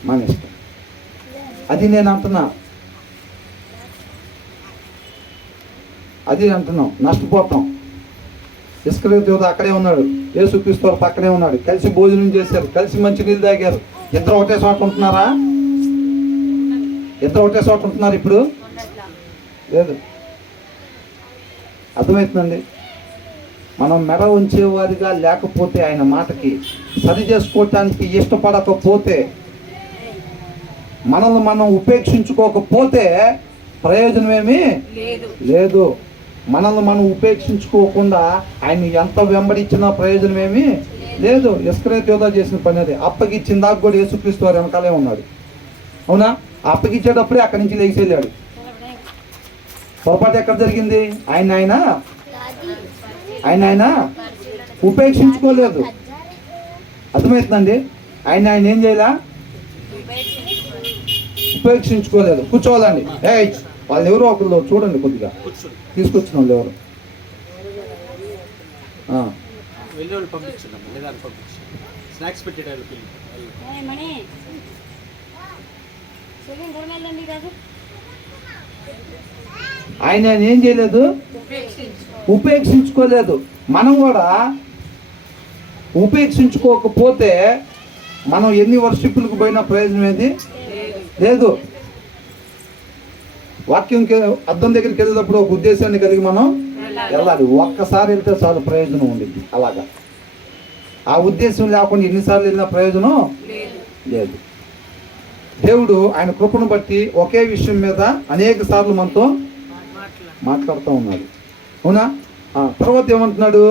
మన ఇష్టం. అది నేను అంటున్నా, అది అంటున్నాం, నష్టపోతాం. ఇస్కరియోతు యూదా అక్కడే ఉన్నాడు, యేసుక్రీస్తు వారు పక్కనే ఉన్నాడు, కలిసి భోజనం చేశారు, కలిసి మంచి నీళ్ళు తాగారు. ఇద్దరు ఒకటే చోట ఉంటున్నారా? ఇద్దరు ఒకటే చోట ఉంటున్నారు ఇప్పుడు? లేదు. అర్థమవుతుందండి? మనం మెడ ఉంచేవారిగా లేకపోతే, ఆయన మాటకి సరి చేసుకోవటానికి ఇష్టపడకపోతే, మనల్ని మనం ఉపేక్షించుకోకపోతే ప్రయోజనమేమీ లేదు. మనల్ని మనం ఉపేక్షించుకోకుండా ఆయన ఎంత వెంబడించినా ప్రయోజనమేమీ లేదు. ఇస్కరియోతు యూదా చేసిన పని అదే. అప్పగిచ్చిన దాకా కూడా యేసుక్రీస్తు వారి వెనకాలే ఉన్నాడు. అవునా? అప్పగిచ్చేటప్పుడే అక్కడి నుంచి లేచి వెళ్ళాడు. పొరపాటు ఎక్కడ జరిగింది? ఆయన ఉపేక్షించుకోలేదు. అర్థమవుతుందండి? ఆయన ఏం చేయాలా? ఉపేక్షించుకోలేదు. కూర్చోవాలండి. వాళ్ళు ఎవరో ఒకళ్ళు చూడండి, కొద్దిగా తీసుకొచ్చిన వాళ్ళు ఎవరు? ఆయన ఏం చేయలేదు? ఉపేక్షించుకోలేదు. మనం కూడా ఉపేక్షించుకోకపోతే మనం ఎన్ని వర్షిప్పులకు పోయినా ప్రయోజనం ఏది లేదు. వాక్యంకి అద్దం దగ్గరికి వెళ్ళేటప్పుడు ఒక ఉద్దేశాన్ని కలిగి మనం వెళ్ళాలి. ఒక్కసారి వెళ్తే చాలు, ప్రయోజనం ఉండిద్ది. అలాగా ఆ ఉద్దేశం లేకుండా ఎన్నిసార్లు వెళ్ళినా ప్రయోజనం లేదు. దేవుడు ఆయన కృపను బట్టి ఒకే విషయం మీద అనేక సార్లు మనతో మాట్లాడుతూ ఉన్నాడు. అవునా? తర్వాత ఏమంటున్నాడు?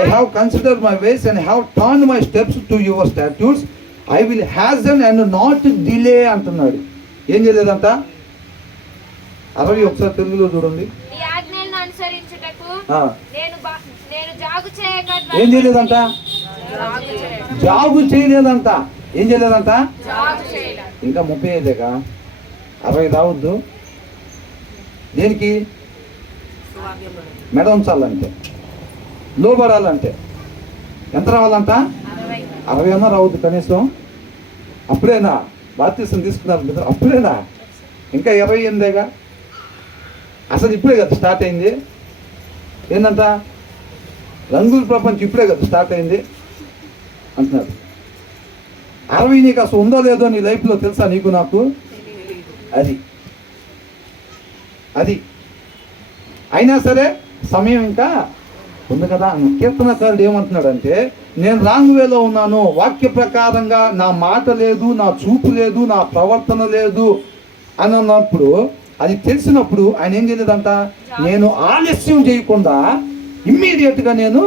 I have considered my ways and have turn my steps to your statutes, I will hasn't and not delay అంటున్నాడు. ఏం చేయలేదంట? 60 ఒకసారి తెలుగులో చూడండి. ఏం చేయలేదంట? జాగు చేయలేదంట. ఏం చేయలేదంట? ఇంకా 35గా 60 రావద్దు. దేనికి? మెడ ఉంచాలంటే, లోబడాలంటే ఎంత రావాలంట? 60 అన్నా రావద్దు కనీసం. అప్పుడేనా బాప్తిసం తీసుకున్నారు? అప్పుడేనా? ఇంకా 28గా. అసలు ఇప్పుడే కదా స్టార్ట్ అయింది. ఏంటంట? రంగుల ప్రపంచం ఇప్పుడే కదా స్టార్ట్ అయింది అంటున్నారు. 60 నీకు అసలు ఉందో లేదో నీ లైఫ్లో తెలుసా? నీకు నాకు అది అయినా సరే సమయం ఇంకా ఉంది కదా. కీర్తనకారుడు ఏమంటున్నాడు అంటే, నేను రాంగ్ వేలో ఉన్నాను, వాక్య ప్రకారంగా నా మాట లేదు, నా చూపు లేదు, నా ప్రవర్తన లేదు అని అన్నప్పుడు, అది తెలిసినప్పుడు ఆయన ఏం చేయలేదంట? నేను ఆలస్యం చేయకుండా ఇమ్మీడియట్గా నేను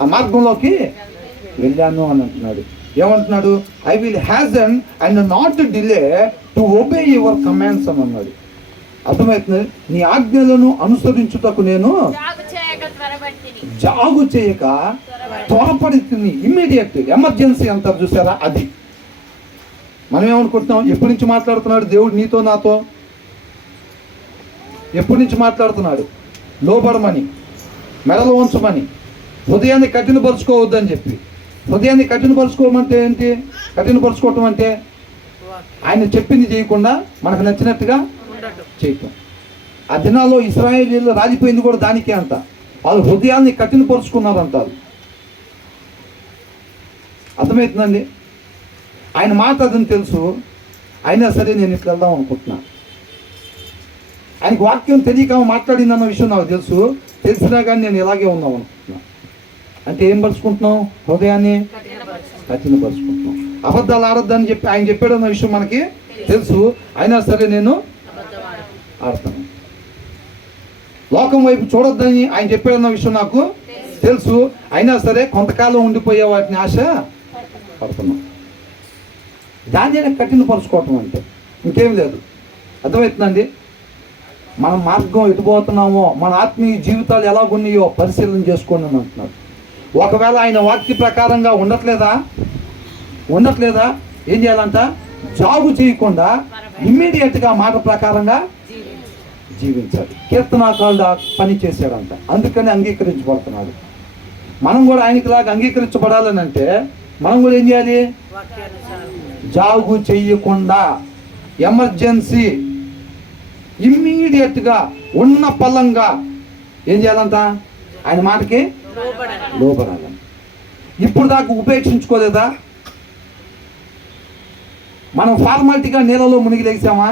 ఆ మార్గంలోకి వెళ్ళాను అని అంటున్నాడు. ఏమంటున్నాడు? I will hasn't and not delay to obey your commands అని అన్నాడు. అర్థమవుతుంది? నీ ఆజ్ఞలను అనుసరించుటకు నేను జాగు చేయక త్వరపడి, ఇమ్మీడియట్ ఎమర్జెన్సీ అంటారు చూసారా? అది మనం ఏమనుకుంటున్నాం? ఎప్పటి నుంచి మాట్లాడుతున్నాడు దేవుడు నీతో నాతో? ఎప్పటి నుంచి మాట్లాడుతున్నాడు? లోబడమని, మెడలు ఉంచమని, హృదయాన్ని కఠినపరుచుకోవద్దని చెప్పి. హృదయాన్ని కఠినపరుచుకోమంటే ఏంటి? కఠినపరుచుకోవటం అంటే ఆయన చెప్పింది చేయకుండా మనకు నచ్చినట్టుగా చేయటం. ఆ దినాల్లో ఇశ్రాయేలీయులు రాజిపోయింది కూడా దానికే అంట. వాళ్ళు హృదయాన్ని కఠినపరుచుకున్నారు అంటారు. అర్థమవుతుందండి? ఆయన మాట అదని తెలుసు, అయినా సరే నేను ఇట్లా వెళ్దాం అనుకుంటున్నా. ఆయనకు వాక్యం తెలియక మాట్లాడిందన్న విషయం నాకు తెలుసు, తెలిసినా కానీ నేను ఇలాగే ఉందాం అనుకుంటున్నా. అంటే ఏం పరుచుకుంటున్నాం? హృదయాన్ని కఠినపరుచుకుంటున్నాం. అబద్ధాలు ఆడొద్దని చెప్పి ఆయన చెప్పాడన్న విషయం మనకి తెలుసు, అయినా సరే నేను ఆడతాను. లోకం వైపు చూడొద్దని ఆయన చెప్పాడన్న విషయం నాకు తెలుసు, అయినా సరే కొంతకాలం ఉండిపోయే వాటిని ఆశ పడుతున్నాం. దాన్ని కఠినపరుచుకోవటం అంటే ఇంకేం లేదు. అర్థమవుతుందండి? మన మార్గం ఎటుపోతున్నామో, మన ఆత్మీయ జీవితాలు ఎలాగున్నాయో పరిశీలన చేసుకోండి అని అంటున్నాడు. ఒకవేళ ఆయన వాక్య ప్రకారంగా ఉండట్లేదా ఏం చేయాలంట? జాగు చేయకుండా ఇమ్మీడియట్గా మాట ప్రకారంగా జీవించాలి. కీర్తనాకారుడు పని చేశాడంట, అందుకని అంగీకరించబడుతున్నాడు. మనం కూడా ఆయనకిలాగా అంగీకరించబడాలని అంటే మనం కూడా ఏం చేయాలి? జాగు చెయ్యకుండా ఎమర్జెన్సీ ఇమ్మీడియట్గా ఉన్న పల్లంగా ఏం చేయాలంట? ఆయన మాటకి లోబడాలి. ఇప్పుడు దాకా ఉపేక్షించుకోలేదా? మనం ఫార్మాలిటీగా నీళ్ళలో మునిగి లేచామా?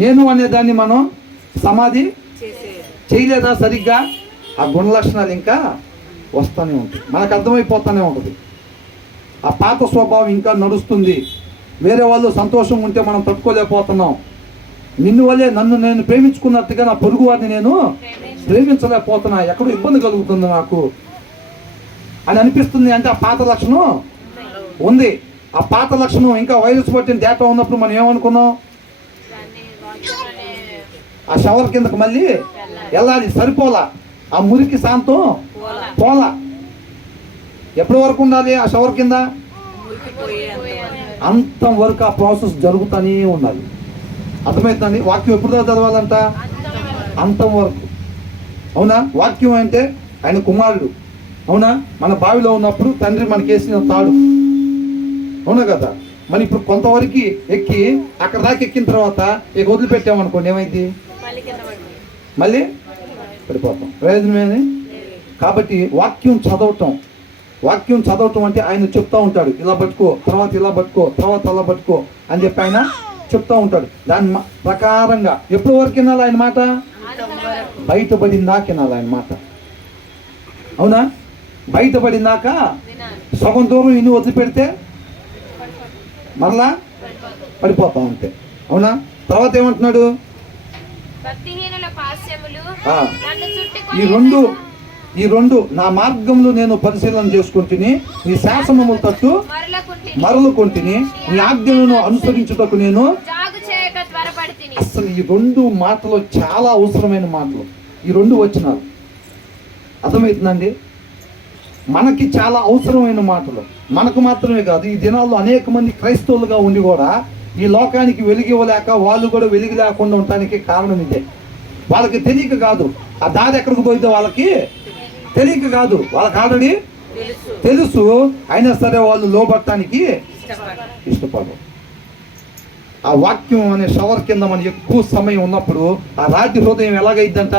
నేను అనేదాన్ని మనం సమాధి చేయలేదా సరిగ్గా? ఆ గుణ లక్షణాలు ఇంకా వస్తూనే ఉంటాయి, మనకు అర్థమైపోతూనే ఉంటుంది. ఆ పాత స్వభావం ఇంకా నడుస్తుంది. వేరే వాళ్ళు సంతోషం ఉంటే మనం తట్టుకోలేకపోతున్నాం. నిన్ను వల్లే నన్ను నేను ప్రేమించుకున్నట్టుగా నా పొరుగు వారిని నేను ప్రేమించలేకపోతున్నా, ఎక్కడో ఇబ్బంది కలుగుతుంది నాకు అని అనిపిస్తుంది. అంటే ఆ పాత లక్షణం ఉంది. ఆ పాత లక్షణం ఇంకా వైరస్ పట్టిన డేటా ఉన్నప్పుడు మనం ఏమనుకున్నాం? ఆ షవర్ కిందకు మళ్ళీ వెళ్ళాలి, సరిపోలా. ఆ మురికి శాంతం పోలా. ఎప్పటి వరకు ఉండాలి ఆ షవర్ కింద? అంతం వరకు ఆ ప్రాసెస్ జరుగుతూనే ఉండాలి. అర్థమవుతుందండి? వాక్యం ఎప్పుడు చదవాలంట? అంతం వరకు. అవునా? వాక్యం అంటే ఆయన కుమారుడు. అవునా? మన బావిలో ఉన్నప్పుడు తండ్రి మనకేసిన తాడు. అవునా కదా? మరి ఇప్పుడు కొంతవరకు ఎక్కి అక్కడ దాకా ఎక్కిన తర్వాత ఇక వదిలిపెట్టామనుకోండి, ఏమైంది? మళ్ళీ పడిపోతాం. ప్రయోజనమేని. కాబట్టి వాక్యం చదవటం అంటే ఆయన చెప్తా ఉంటాడు, ఇలా పట్టుకో, తర్వాత ఇలా పట్టుకో, తర్వాత అలా పట్టుకో అని చెప్పి ఆయన చెప్తా ఉంటాడు. దాని ప్రకారంగా ఎప్పటి వరకు వినాలి ఆయన మాట? బయటపడిందాక వినాలి ఆయన మాట. అవునా? బయటపడిందాక సగం దూరం ఇన్ని వదిలిపెడితే మరలా పడిపోతాం అంతే. అవునా? తర్వాత ఏమంటున్నాడు? ఈ రెండు నా మార్గంలో నేను పరిశీలన చేసుకుంటుని, నీ శాసనముల తట్టు మరలుకొంటిని, నీ ఆజ్ఞలను అనుసరించుటకు నేను. అసలు ఈ రెండు మాటలు చాలా అవసరమైన మాటలు. ఈ రెండు వచనాలు అర్థమవుతుందండి? మనకి చాలా అవసరమైన మాటలు. మనకు మాత్రమే కాదు, ఈ దినాల్లో అనేక మంది క్రైస్తవులుగా ఉండి కూడా ఈ లోకానికి వెలిగివ్వలేక వాళ్ళు కూడా వెలిగి లేకుండా ఉండటానికి కారణం ఇదే. వాళ్ళకి తెలియక కాదు, ఆ దారి ఎక్కడికి పోయితే వాళ్ళకి తెలియక కాదు, వాళ్ళకి ఆల్రెడీ తెలుసు. అయినా సరే వాళ్ళు లోబడటానికి ఇష్టపడరు. ఆ వాక్యం అనే షవర్ కింద మనం ఎక్కువ సమయం ఉన్నప్పుడు ఆ రాతి హృదయం ఎలాగైద్దంట?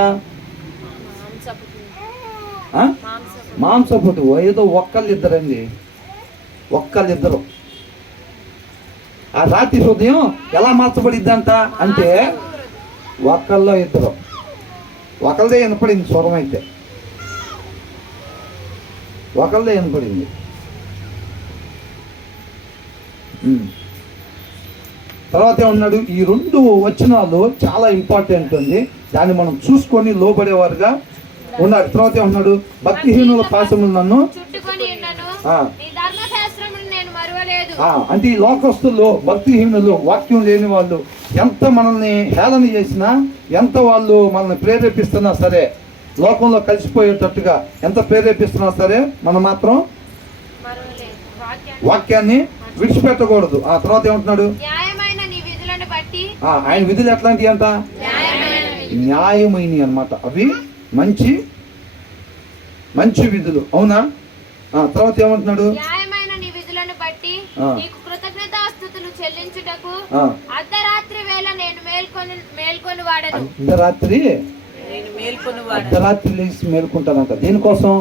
మాంసపుటు. ఏదో ఒక్కళ్ళిద్దరండి, ఒక్కళ్ళిద్దరు. ఆ రాతి హృదయం ఎలా మార్చబడిద్దంట అంటే ఒక్కళ్ళో ఇద్దరు. ఒకళ్ళదే వినపడింది స్వరం, అయితే ఒకళ్ళదే వినపడింది. తర్వాత ఏమన్నాడు? ఈ రెండు వచనాలు చాలా ఇంపార్టెంట్ ఉంది, దాన్ని మనం చూసుకొని లోబడేవారుగా ఉన్నాడు. తర్వాత ఏమన్నాడు? భక్తిహీనుల పాశములు నన్ను. అంటే ఈ లోకస్తులు, భక్తిహీనులు, వాక్యం లేని వాళ్ళు ఎంత మనల్ని హేళన చేసినా, ఎంత వాళ్ళు మనల్ని ప్రేరేపిస్తున్నా సరే, లోకంలో కలిసిపోయేటట్టుగా ఎంత ప్రేరేపిస్తున్నా సరే, మనం మాత్రం వాక్యాన్ని విడిచిపెట్టకూడదు. ఆ తర్వాత ఏమంటున్నాడు? ఆయన విధులు ఎట్లాంటివి అంట? న్యాయమైనవి అన్నమాట. అవి మంచి విధులు. అవునా? తర్వాత ఏమంటున్నాడు? అర్ధరాత్రి లేచి మేల్కొంటానంట. దేనికోసం?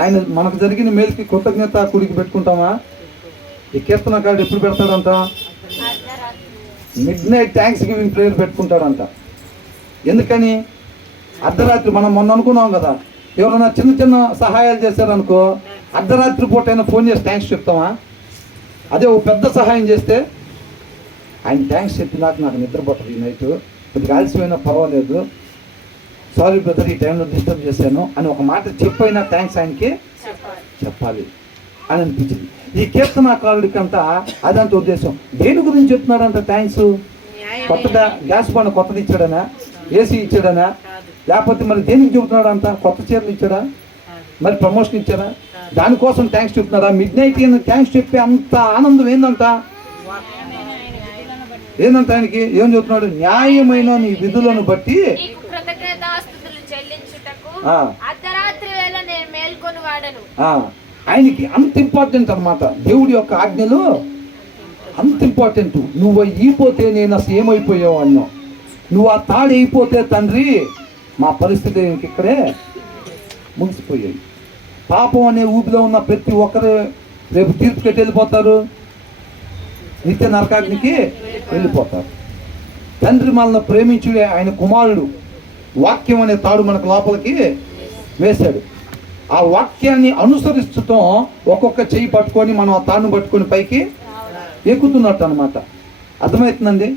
ఆయన మనకు జరిగిన మేలుకి కృతజ్ఞత కుడికి పెట్టుకుంటామా? ఈ కీర్తనకారుడు ఎప్పుడు పెడతాడంట? మిడ్నైట్ థ్యాంక్స్ గివింగ్ ప్రేయర్ పెట్టుకుంటాడంట. ఎందుకని? అర్ధరాత్రి మనం మొన్న అనుకున్నాం కదా, ఎవరైనా చిన్న సహాయాలు చేశారనుకో, అర్ధరాత్రి పూట అయినా ఫోన్ చేసి థ్యాంక్స్ చెప్తామా? అదే ఒక పెద్ద సహాయం చేస్తే ఆయన థ్యాంక్స్ చెప్పినాక నాకు నిద్రపోతుంది ఈ నైట్, కొద్దిగా ఆలస్యమైనా పర్వాలేదు, సారీ బ్రదర్ ఈ టైంలో డిస్టర్బ్ చేశాను అని ఒక మాట చెప్పైనా థ్యాంక్స్ ఆయనకి చెప్పాలి. అని అనిపించింది. ఈ కీర్తనాకారుడికి అంతా అదంత ఉద్దేశం. దేని గురించి చెప్తున్నాడంట థ్యాంక్స్? కొత్తగా గ్యాస్ బండ కొత్తది ఇచ్చాడనా? ఏసీ ఇచ్చాడనా? లేకపోతే మరి దేనికి చెబుతున్నాడు అంత? కొత్త చీరలు ఇచ్చాడా? మరి ప్రమోషన్ ఇచ్చాడా? దానికోసం థ్యాంక్స్ చెప్తున్నాడా? మిడ్ నైట్ థ్యాంక్స్ చెప్పే అంత ఆనందం ఏందంట? ఏందంట ఆయనకి? ఏం చెబుతున్నాడు? న్యాయమైన నీ విధులను బట్టి ఆయనకి అంత ఇంపార్టెంట్ అనమాట. దేవుడి యొక్క ఆజ్ఞలు అంత ఇంపార్టెంట్. నువ్వు అయిపోతే నేను అసలు ఏమైపోయావు అన్నావు. నువ్వు ఆ తాడు అయిపోతే తండ్రి మా పరిస్థితి ఇక్కడే ముగిసిపోయాయి. పాపం అనే ఊపిలో ఉన్న ప్రతి ఒక్కరు రేపు తీర్పుకెట్టి వెళ్ళిపోతారు, నిత్య నరకాగ్నికి వెళ్ళిపోతారు. తండ్రి మనల్ని ప్రేమించుడే ఆయన కుమారుడు వాక్యం అనే తాడు మనకు లోపలికి వేశాడు. ఆ వాక్యాన్ని అనుసరిస్తూ ఒక్కొక్క చెయ్యి పట్టుకొని మనం ఆ తాడును పట్టుకొని పైకి ఎక్కుతున్నట్టు అనమాట. అర్థమవుతుందండి?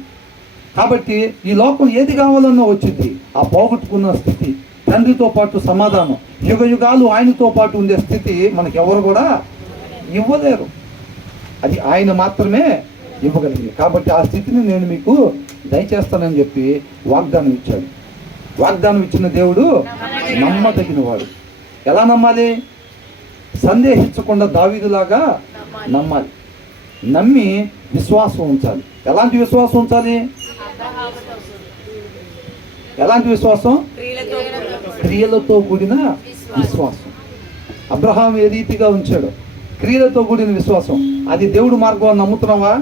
కాబట్టి ఈ లోకం ఏది కావాలన్నా వచ్చింది. ఆ పోగొట్టుకున్న స్థితి, తండ్రితో పాటు సమాధానం, యుగ యుగాలు ఆయనతో పాటు ఉండే స్థితి మనకి ఎవరు కూడా ఇవ్వలేరు. అది ఆయన మాత్రమే ఇవ్వగలిగింది. కాబట్టి ఆ స్థితిని నేను మీకు దయచేస్తానని చెప్పి వాగ్దానం ఇచ్చాడు. వాగ్దానం ఇచ్చిన దేవుడు నమ్మదగిన వాడు. ఎలా నమ్మాలి? సందేహించకుండా దావీదులాగా నమ్మాలి. నమ్మి విశ్వాసం ఉంచాలి. ఎలాంటి విశ్వాసం ఉంచాలి? ఎలాంటి విశ్వాసం? క్రియలతో కూడిన విశ్వాసం. అబ్రహాం ఏ రీతిగా ఉంచాడు? క్రియలతో కూడిన విశ్వాసం. అది దేవుడు మార్గం అని నమ్ముతున్నావా?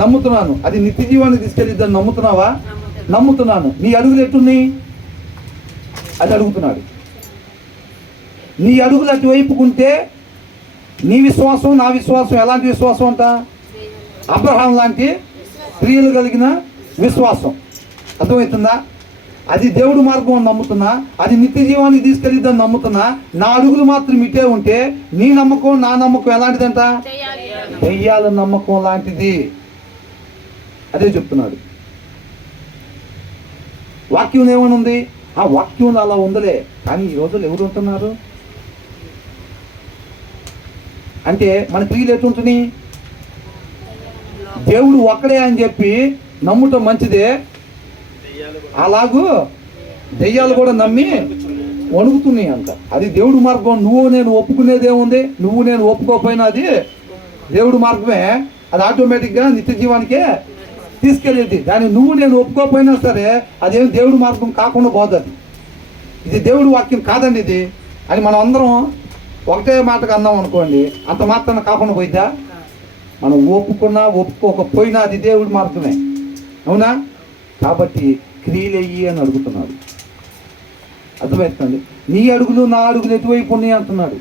నమ్ముతున్నాను. అది నిత్య జీవాన్ని తీసుకెళ్ళిద్దని నమ్ముతున్నావా? నమ్ముతున్నాను. నీ అడుగులు ఎట్టున్నాయి? అది అడుగుతున్నాడు. నీ అడుగులు అటువైపుకుంటే నీ విశ్వాసం నా విశ్వాసం ఎలాంటి విశ్వాసం అంట? అబ్రహాం లాంటి క్రియలు కలిగిన విశ్వాసం. అర్థమవుతుందా? అది దేవుడు మార్గం అని నమ్ముతున్నా, అది నిత్య జీవానికి తీసుకెళ్ళిద్దని నమ్ముతున్నా. నా అడుగులు మాత్రం ఇటే ఉంటే నీ నమ్మకం నా నమ్మకం ఎలాంటిదంట? దెయ్యాల నమ్మకం లాంటిది. అదే చెప్తున్నాడు. వాక్యం ఏమని ఉంది? ఆ వాక్యం అలా ఉందలే, కానీ ఈ రోజులు ఎవరు ఉంటున్నారు అంటే మన క్రియలు ఎట్లుంటున్నాయి? దేవుడు ఒక్కడే అని చెప్పి నమ్ముటం మంచిదే, అలాగూ దెయ్యాలు కూడా నమ్మి వణుకుతున్నాయి అంట. అది దేవుడు మార్గం. నువ్వు నేను ఒప్పుకునేదేముంది? నువ్వు నేను ఒప్పుకోకపోయినా అది దేవుడు మార్గమే. అది ఆటోమేటిక్గా నిత్య జీవానికే తీసుకెళ్ళేది. దాన్ని నువ్వు నేను ఒప్పుకోకపోయినా సరే అదేమి దేవుడు మార్గం కాకుండా పోతుంది. ఇది దేవుడు వాక్యం కాదండి ఇది అని మనం అందరం ఒకటే మాటగా అన్నాం అనుకోండి, అంత మాత్రాన కాకుండా పోయిద్దా? మనం ఒప్పుకున్నా ఒప్పుకోకపోయినా అది దేవుడి మార్గమే. అవునా? కాబట్టి క్రియలయ్యి అని అడుగుతున్నాడు. అర్థమవుతుంది? నీ అడుగులు నా అడుగులు ఎటువైపు ఉన్నాయి అంటున్నాడు.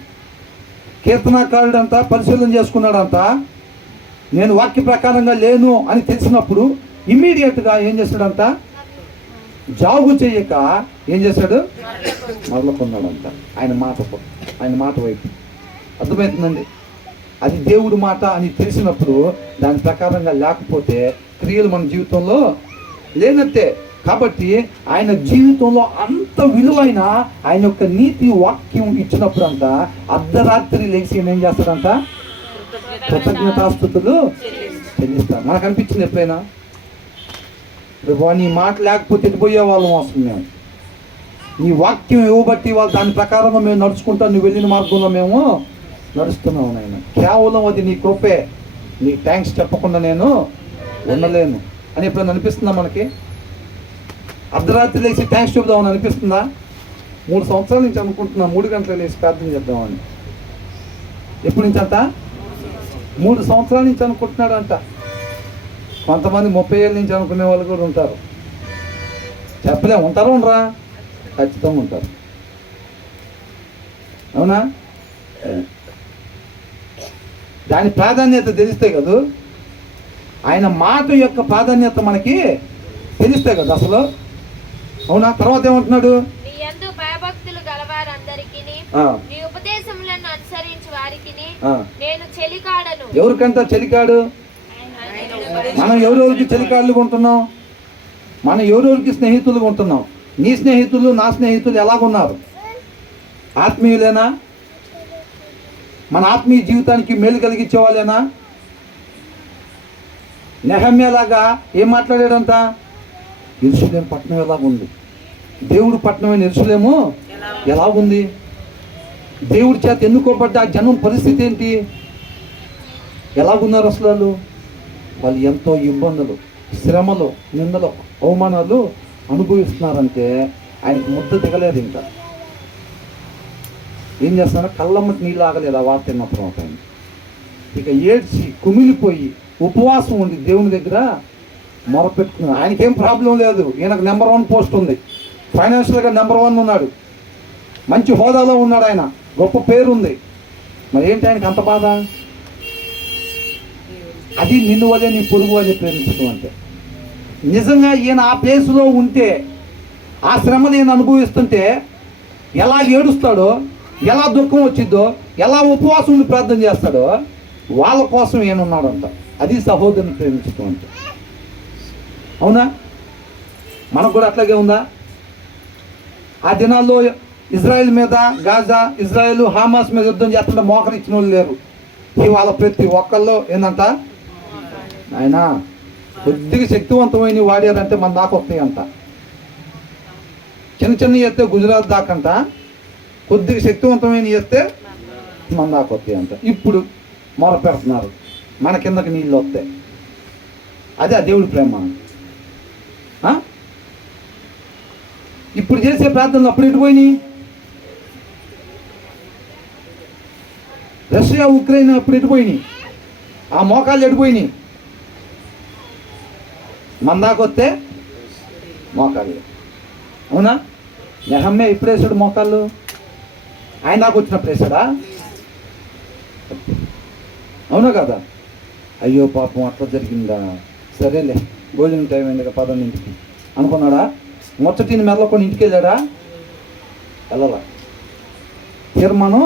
కీర్తనాకారుడు అంతా పరిశీలన చేసుకున్నాడంట. నేను వాక్య ప్రకారంగా లేను అని తెలిసినప్పుడు ఇమ్మీడియట్గా ఏం చేశాడంట? జాగు చేయక ఏం చేశాడు? మొదలుకున్నాడంట ఆయన మాట వైపు. అర్థమవుతుందండి? అది దేవుడి మాట అని తెలిసినప్పుడు దాని ప్రకారంగా లేకపోతే క్రియలు మన జీవితంలో లేనట్టే. కాబట్టి ఆయన జీవితంలో అంత విలువైన ఆయన యొక్క నీతి వాక్యం ఇచ్చినప్పుడు అంట అర్ధరాత్రి లేచి ఏం చేస్తాడంట? కృతజ్ఞతాస్తుతులు చెల్లిస్తాడు. మనకు అనిపించింది ఎప్పుడైనా? నీ మాట లేకపోతే ఎటుపోయే వాళ్ళం వస్తుంది. మేము నీ వాక్యం ఇవ్వబట్టి వాళ్ళు దాని ప్రకారంగా మేము నడుచుకుంటాం. నువ్వు వెళ్ళిన మార్గంలో మేము నడుస్తున్నావు నాయన. కేవలం అది నీ కృపే. నీ థ్యాంక్స్ చెప్పకుండా నేను ఉండలేను అని ఎప్పుడైనా అనిపిస్తుందా మనకి? అర్ధరాత్రి లేచి థ్యాంక్స్ చెప్దామని అనిపిస్తుందా? 3 సంవత్సరాల నుంచి అనుకుంటున్నా 3 గంటలు లేచి ప్రార్థన చేద్దామని. ఎప్పటి నుంచి అంట? 3 సంవత్సరాల నుంచి అనుకుంటున్నాడు అంట. కొంతమంది 30 ఏళ్ళ నుంచి అనుకునే వాళ్ళు కూడా ఉంటారు. చెప్పలేము. ఉంటారు ఉండరా? ఖచ్చితంగా ఉంటారు. అవునా? దాని ప్రాధాన్యత తెలిస్తే కదా, ఆయన మాట యొక్క ప్రాధాన్యత మనకి తెలిస్తే కదా అసలు. అవునా? తర్వాత ఏమంటున్నాడు? ఎవరికంట చెలికాడు? మనం ఎవరెవరికి చెలికాడులుగా ఉంటున్నాం? మనం ఎవరెవరికి స్నేహితులుగా ఉంటున్నాం? నీ స్నేహితులు నా స్నేహితులు ఎలాగున్నారు? ఆత్మీయులేనా? మన ఆత్మీయ జీవితానికి మేలు కలిగించే వాళ్ళేనా? నెహమ్యాలాగా ఏం మాట్లాడాడంట? యెరూషలేము పట్టణం ఎలాగుంది, దేవుడు పట్టణమైన యెరూషలేము ఎలాగుంది, దేవుడి చేత ఎన్నుకోబడ్డ ఆ జనం పరిస్థితి ఏంటి, ఎలాగున్నారు అసలు వాళ్ళు ఎంతో ఇబ్బందులు, శ్రమలు, నిందలు, అవమానాలు అనుభవిస్తున్నారంటే ఆయనకు ముద్ద దిగలేదు. ఇంకా ఏం చేస్తున్నారు? కళ్ళమ్మటి నీళ్ళు ఆగలేదు ఆ వార్త విన్న తర్వాత. ఆయన ఇక ఏడ్చి కుమిలిపోయి ఉపవాసం ఉండి దేవుని దగ్గర మొరపెట్టుకున్నాడు. ఆయనకేం ప్రాబ్లం లేదు, ఈయనకు నెంబర్ 1 పోస్ట్ ఉంది, ఫైనాన్షియల్గా నెంబర్ 1 ఉన్నాడు, మంచి హోదాలో ఉన్నాడు, ఆయన గొప్ప పేరు ఉంది. మరి ఏంటి ఆయనకి అంత బాధ? అది నిన్ను వల్లే నీ పొరుగు వల్లే ప్రేమించడం అంటే. నిజంగా ఈయన ఆ ప్లేస్లో ఉంటే, ఆ శ్రమను ఈయన అనుభవిస్తుంటే ఎలా ఏడుస్తాడో, ఎలా దుఃఖం వచ్చిద్దో, ఎలా ఉపవాసం ఉండి ప్రార్థన చేస్తాడో, వాళ్ళ కోసం ఈయన ఉన్నాడంట. అది సహోదరుని ప్రేమించడం అంటే. అవునా? మనకు కూడా అట్లాగే ఉందా? ఆ దినాల్లో ఇజ్రాయెల్ మీద, గాజా, ఇజ్రాయెల్ హమాస్ మీద యుద్ధం చేస్తుంటే మోకరిచ్చిన వాళ్ళు లేరు. ఇవాళ ప్రతి ఒక్కళ్ళు ఏంటంట, ఆయన కొద్దిగా శక్తివంతమైన వాడారంటే మన దాకా వస్తాయంట. చిన్న చిన్న చేస్తే గుజరాత్ దాకంట, కొద్దిగా శక్తివంతమైన చేస్తే మన దాకా వస్తాయంట. ఇప్పుడు మొర పెడుతున్నారు, మన కిందకి నీళ్ళు వస్తాయి. అదే ఆ దేవుడి ప్రేమ. ఇప్పుడు చేసే ప్రార్థనలు అప్పుడు ఎటుపోయినాయి? రష్యా ఉక్రెయిన్ అప్పుడు ఎటుపోయినాయి? ఆ మోకాళ్ళు ఎటుపోయినాయి? మన దాకా వస్తే మోకాళ్ళు. అవునా? నెహమ్యా ఇప్పుడు వేసాడు మోకాళ్ళు, ఆయన దాకా వచ్చినప్పుడు వేసాడా? అవునా కదా? అయ్యో పాపం అట్లా జరిగిందా, సరేలే భోజనం టైం అయింది కదా 11ంటికి అనుకున్నాడా? మొచ్చటిని మెల్లకొని ఇంటికి వెళ్ళాడా? వెళ్ళాలా? తీర్మానం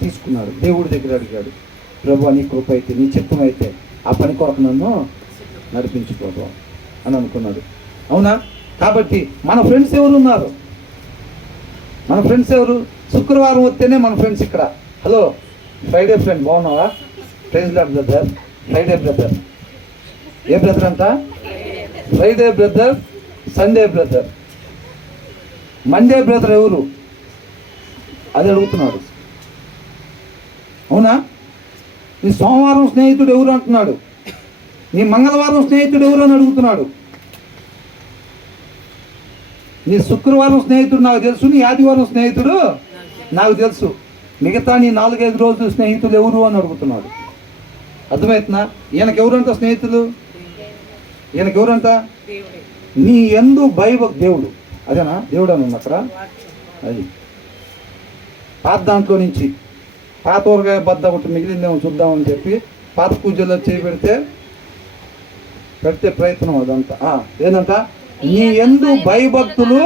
తీసుకున్నాడు, దేవుడి దగ్గర అడిగాడు, ప్రభు నీ కృప అయితే, నీ చిత్తం అయితే ఆ పని కొరకు నన్ను నడిపించుకోదు అని అనుకున్నాడు. అవునా? కాబట్టి మన ఫ్రెండ్స్ ఎవరు ఉన్నారు? మన ఫ్రెండ్స్ ఎవరు? శుక్రవారం వస్తేనే మన ఫ్రెండ్స్ ఇక్కడ. హలో ఫ్రైడే ఫ్రెండ్, బాగున్నావా? Praise Lord brother, Friday brother. ఏ బ్రదర్ అంట? Friday brother, Sunday brother. Monday brother ఎవరు? అది అడుగుతున్నాడు. అవునా? నీ సోమవారం స్నేహితుడు ఎవరు అంటున్నాడు, నీ మంగళవారం స్నేహితుడు ఎవరు అని అడుగుతున్నాడు. నీ శుక్రవారం స్నేహితుడు నాకు తెలుసు, నీ ఆదివారం స్నేహితుడు నాకు తెలుసు, మిగతా నీ 4-5 రోజులు స్నేహితులు ఎవరు అని అడుగుతున్నాడు. అర్థమవుతుందా? ఈయనకి ఎవరంట స్నేహితులు? ఈయనకి ఎవరంట? నీ యందు భయభక్తి, దేవుడు. అదేనా దేవుడు అని ఉంది అక్కడ. అది పాత దాంట్లో నుంచి పాత ఊరగాయ బద్ద ఒకటి మిగిలిందేమో చూద్దామని చెప్పి పాత పూజల్లో చేయబెడితే ప్రయత్నం అదంతా. ఏంటంట? నీ యందు భయభక్తులు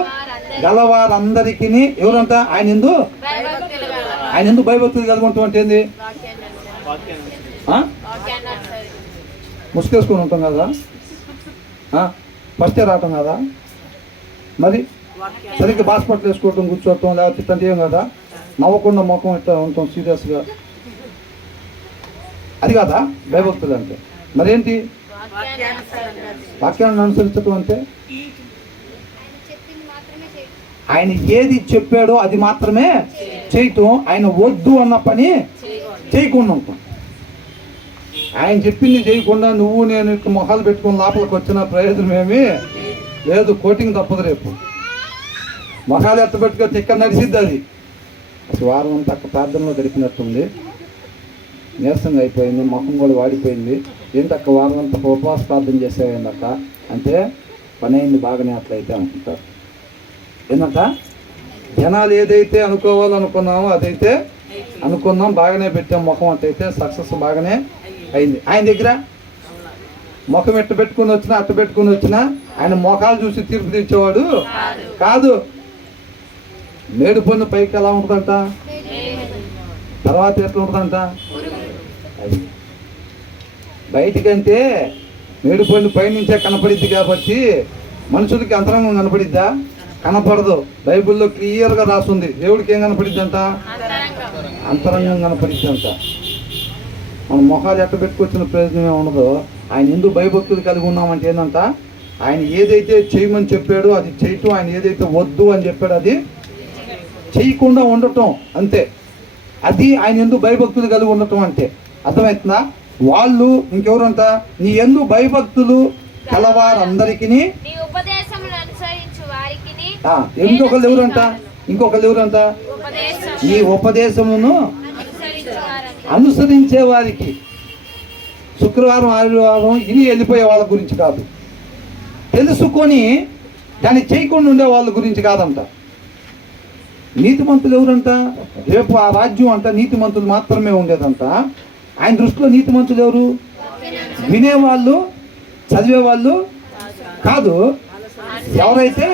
గలవారందరికీ ఎవరంట? ఆయన ఎందు భయభక్తులు కలుగుంటాం అంటే ఏంది? ముసుకేసుకొని ఉంటాం కదా, ఫస్ట్ రావటం కదా, మరి సరిగ్గా బాస్పట్లు వేసుకోవటం, కూర్చోవటం, లేకపోతే ఇట్లాంటి ఏం కదా, నవ్వకుండా ముఖం ఇట్లా ఉంటాం సీరియస్గా, అది కదా భయభక్తులు అంటే. మరేంటి? వాక్యాన్ని అనుసరించటం అంటే ఆయన ఏది చెప్పాడో అది మాత్రమే చేయటం, ఆయన వద్దు అన్న పని చేయకుండా ఉంటాం. ఆయన చెప్పింది చేయకుండా నువ్వు నేను ఇట్లా మొహాలు పెట్టుకుని లోపలికి వచ్చిన ప్రయోజనం ఏమీ లేదు, కోటింగ్ తప్పదు. రేపు మొహాలు ఎత్తబెట్టుకొని ఇక్కడ నడిచిద్ది అది. అసలు వారం అంతా అక్క ప్రార్థనలో గడిపినట్టుంది, నీరసంగా అయిపోయింది, మొహం కూడా వాడిపోయింది. ఏంటక్క వారం అంతా ఉపవాస ప్రార్థన చేసేవేందక్క అంటే పని అయింది బాగానే అట్లయితే అనుకుంటారు. ఏంటంట? జనాలు ఏదైతే అనుకోవాలనుకున్నామో అదైతే అనుకున్నాం, బాగానే పెట్టాం ముఖం, అట్టయితే సక్సెస్ బాగానే అయింది. ఆయన దగ్గర ముఖం ఎట్ట పెట్టుకుని వచ్చినా అట్ట పెట్టుకుని వచ్చినా ఆయన మొఖాలు చూసి తీర్పు తెచ్చేవాడు కాదు. మేడు పొన్ను పైకి ఎలా ఉంటుందంట, తర్వాత ఎట్లా ఉంటుందంట? అది బయటికంటే మేడు పొన్ను పైనుంచే కనపడిద్ది కాబట్టి మనుషులకి అంతరంగం కనపడిద్దా? కనపడదు. బైబిల్లో క్లియర్గా రాస్తుంది. దేవుడికి ఏం కనపడిద్ది అంట? అంతరంగం కనపడిద్ది అంట. మన మొహాలు ఎట్ట పెట్టుకొచ్చిన ప్రయోజనం ఉండదో, ఆయన ఎందుకు భయభక్తులు కలిగి ఉన్నామంటే ఏంటంట, ఆయన ఏదైతే చేయమని చెప్పాడో అది చేయటం, ఆయన ఏదైతే వద్దు అని చెప్పాడో అది చేయకుండా ఉండటం, అంతే. అది ఆయన ఎందుకు భయభక్తులు కలిగి ఉండటం అంటే. అర్థమవుతుందా? వాళ్ళు ఇంకెవరంట, నీ ఎందుకు భయభక్తులు కలవారందరికీ, ఇంకొకళ్ళు ఎవరంట, ఈ ఉపదేశమును అనుసరించే వారికి. శుక్రవారం ఆదివారం ఇని వెళ్ళిపోయే వాళ్ళ గురించి కాదు, తెలుసుకొని దాన్ని చేయకుండా ఉండే వాళ్ళ గురించి కాదంట. నీతిమంతులు ఎవరంట, రేపు ఆ రాజ్యం అంట నీతిమంతులు మాత్రమే ఉండేదంట. ఆయన దృష్టిలో నీతిమంతులు ఎవరు? వినేవాళ్ళు, చదివేవాళ్ళు కాదు, ఎవరైతే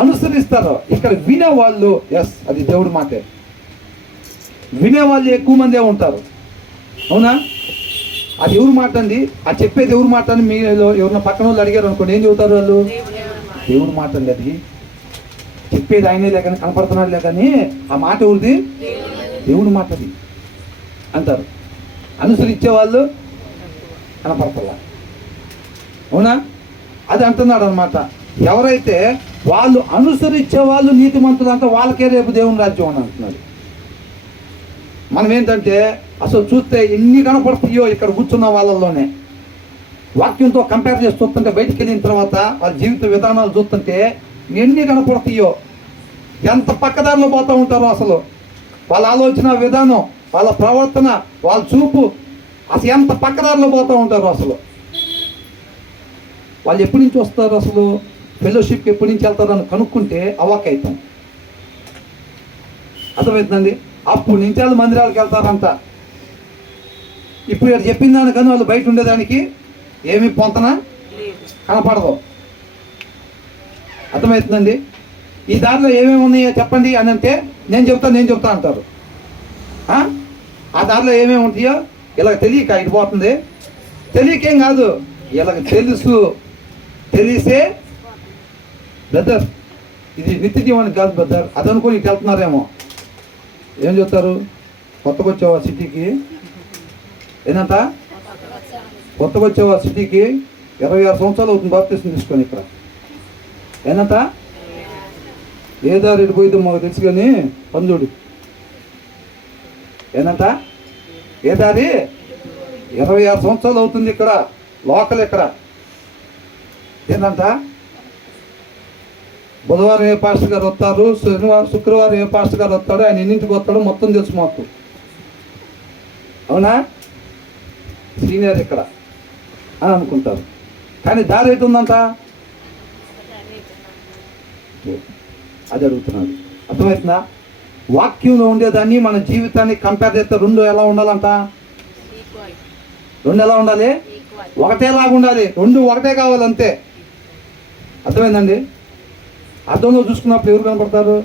అనుసరిస్తారో. ఇక్కడ వినేవాళ్ళు, ఎస్, అది దేవుడి మాటే. వినేవాళ్ళు ఎక్కువ మందే ఉంటారు, అవునా? అది ఎవరు మాట అండి, అది చెప్పేది ఎవరు మాట అని మీరు ఎవరిన పక్కన వాళ్ళు అడిగారు అనుకోండి, ఏం చెబుతారు వాళ్ళు? దేవుడి మాట అండి, అది చెప్పేది ఆయనే లేకని, కనపడుతున్నాడు లేకని, ఆ మాట ఎవరిది? దేవుడి మాట అది అంటారు. అనుసరించే వాళ్ళు కనపడతలా, అవునా? అది అంటున్నాడు అనమాట. ఎవరైతే వాళ్ళు అనుసరించే వాళ్ళు నీతిమంతులు అంతా, వాళ్ళకే రేపు దేవుని రాజ్యం అని అంటున్నాడు. మనం ఏంటంటే అసలు చూస్తే ఎన్ని కనపడుతాయో ఇక్కడ కూర్చున్న వాళ్ళల్లోనే. వాక్యంతో కంపేర్ చేసి చూస్తుంటే, బయటికి వెళ్ళిన తర్వాత వాళ్ళ జీవిత విధానాలు చూస్తుంటే ఎన్ని కనపడతాయో, ఎంత పక్కదారిలో పోతూ ఉంటారో. అసలు వాళ్ళ ఆలోచన విధానం, వాళ్ళ ప్రవర్తన, వాళ్ళ చూపు, అసలు ఎంత పక్కదారిలో పోతూ ఉంటారు. అసలు వాళ్ళు ఎప్పటి నుంచి వస్తారు, అసలు ఫెలోషిప్కి ఎప్పటి నుంచి వెళ్తారు అని కనుక్కుంటే అవాక్ అవుతాం. అర్థమవుతుందండి? అప్పుడు నుంచి వాళ్ళు మందిరాలకు వెళ్తారంట. ఇప్పుడు ఇక్కడ చెప్పిన దానికన్నా వాళ్ళు బయట ఉండేదానికి ఏమి పొంతన కనపడదు. అర్థమవుతుందండి? ఈ దారిలో ఏమేమి ఉన్నాయో చెప్పండి అని అంటే, నేను చెప్తా అంటారు. ఆ దారిలో ఏమేమి ఉంటాయో ఇలా తెలియక ఇటు పోతుంది. తెలియకేం కాదు, ఇలాగ తెలుసు. తెలిసే బ్రదర్ ఇది నిత్య జీవానికి కాదు బ్రదర్, అదనుకొని ఇటు వెళ్తున్నారేమో. ఏం చెప్తారు? కొత్తగా వచ్చావా సిటీకి? ఏంటంట? కొత్తగా వచ్చావా సిటీకి? 26 సంవత్సరాలు అవుతుంది బాప్తిసం తీసుకొని. ఇక్కడ ఏంటంట? ఏ దారి ఇటు పోయిద్దో మాకు తెలుసు కానీ పందుడు. ఏంటంట? ఏ దారి? 26 సంవత్సరాలు అవుతుంది ఇక్కడ, లోకల్ ఇక్కడ. ఏంటంట? బుధవారం ఏ పాస్టర్ గారు వస్తారు, శుక్రవారం ఏ పాస్టర్ గారు వస్తాడు, ఆయన ఎన్నింటికి వస్తాడో మొత్తం తెలుసు మాకు, అవునా? సీనియర్ ఇక్కడ అని అనుకుంటారు. కానీ దారి అవుతుందంట, అది అడుగుతున్నాడు. అర్థమవుతుందా? వాక్యంలో ఉండేదాన్ని మన జీవితాన్ని కంపేర్ చేస్తే రెండు ఎలా ఉండాలంట? రెండు ఎలా ఉండాలి? ఒకటేలాగా ఉండాలి. రెండు ఒకటే కావాలంతే. అర్థమైందండి? అర్థంలో చూసుకున్నప్పుడు ఎవరు కనపడతారు?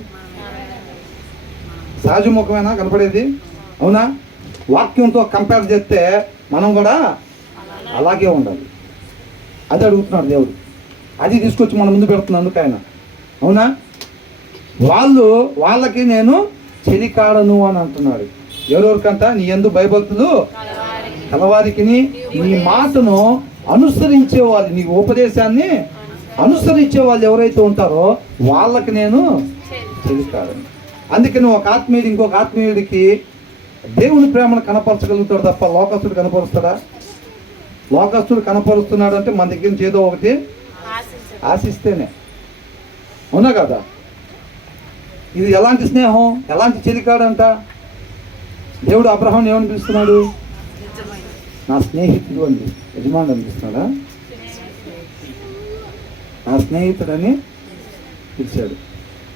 సహజ ముఖమేనా కనపడేది, అవునా? వాక్యంతో కంపేర్ చేస్తే మనం కూడా అలాగే ఉండాలి. అది అడుగుతున్నాడు దేవుడు. అది తీసుకొచ్చి మన ముందు పెడుతున్నందుకు ఆయన, అవునా? వాళ్ళకి నేను చెలికాడను అని అంటున్నాడు. ఎవరెవరికంట? నీ యందు భయభక్తులు కలవారికి, నీ మాటను అనుసరించే వాళ్ళు, నీ ఉపదేశాన్ని అనుసరించే వాళ్ళు ఎవరైతే ఉంటారో వాళ్ళకి నేను చెలికాడను. అందుకే నువ్వు ఒక ఆత్మీయుడు ఇంకొక ఆత్మీయుడికి దేవుని ప్రేమను కనపరచగలుగుతాడు తప్ప లోకస్తుడు కనపరుస్తాడా? లోకస్తుడు కనపరుస్తున్నాడు అంటే మన దగ్గర నుంచి ఏదో ఒకటి ఆశిస్తేనే, అవునా కదా? ఇది ఎలాంటి స్నేహం, ఎలాంటి చెలికాడంట? దేవుడు అబ్రహాం ఏమని పిలుస్తున్నాడు? నా స్నేహితుడు అని, యజమానుడు అనిపిస్తున్నాడా? నా స్నేహితుడని పిలిచాడు.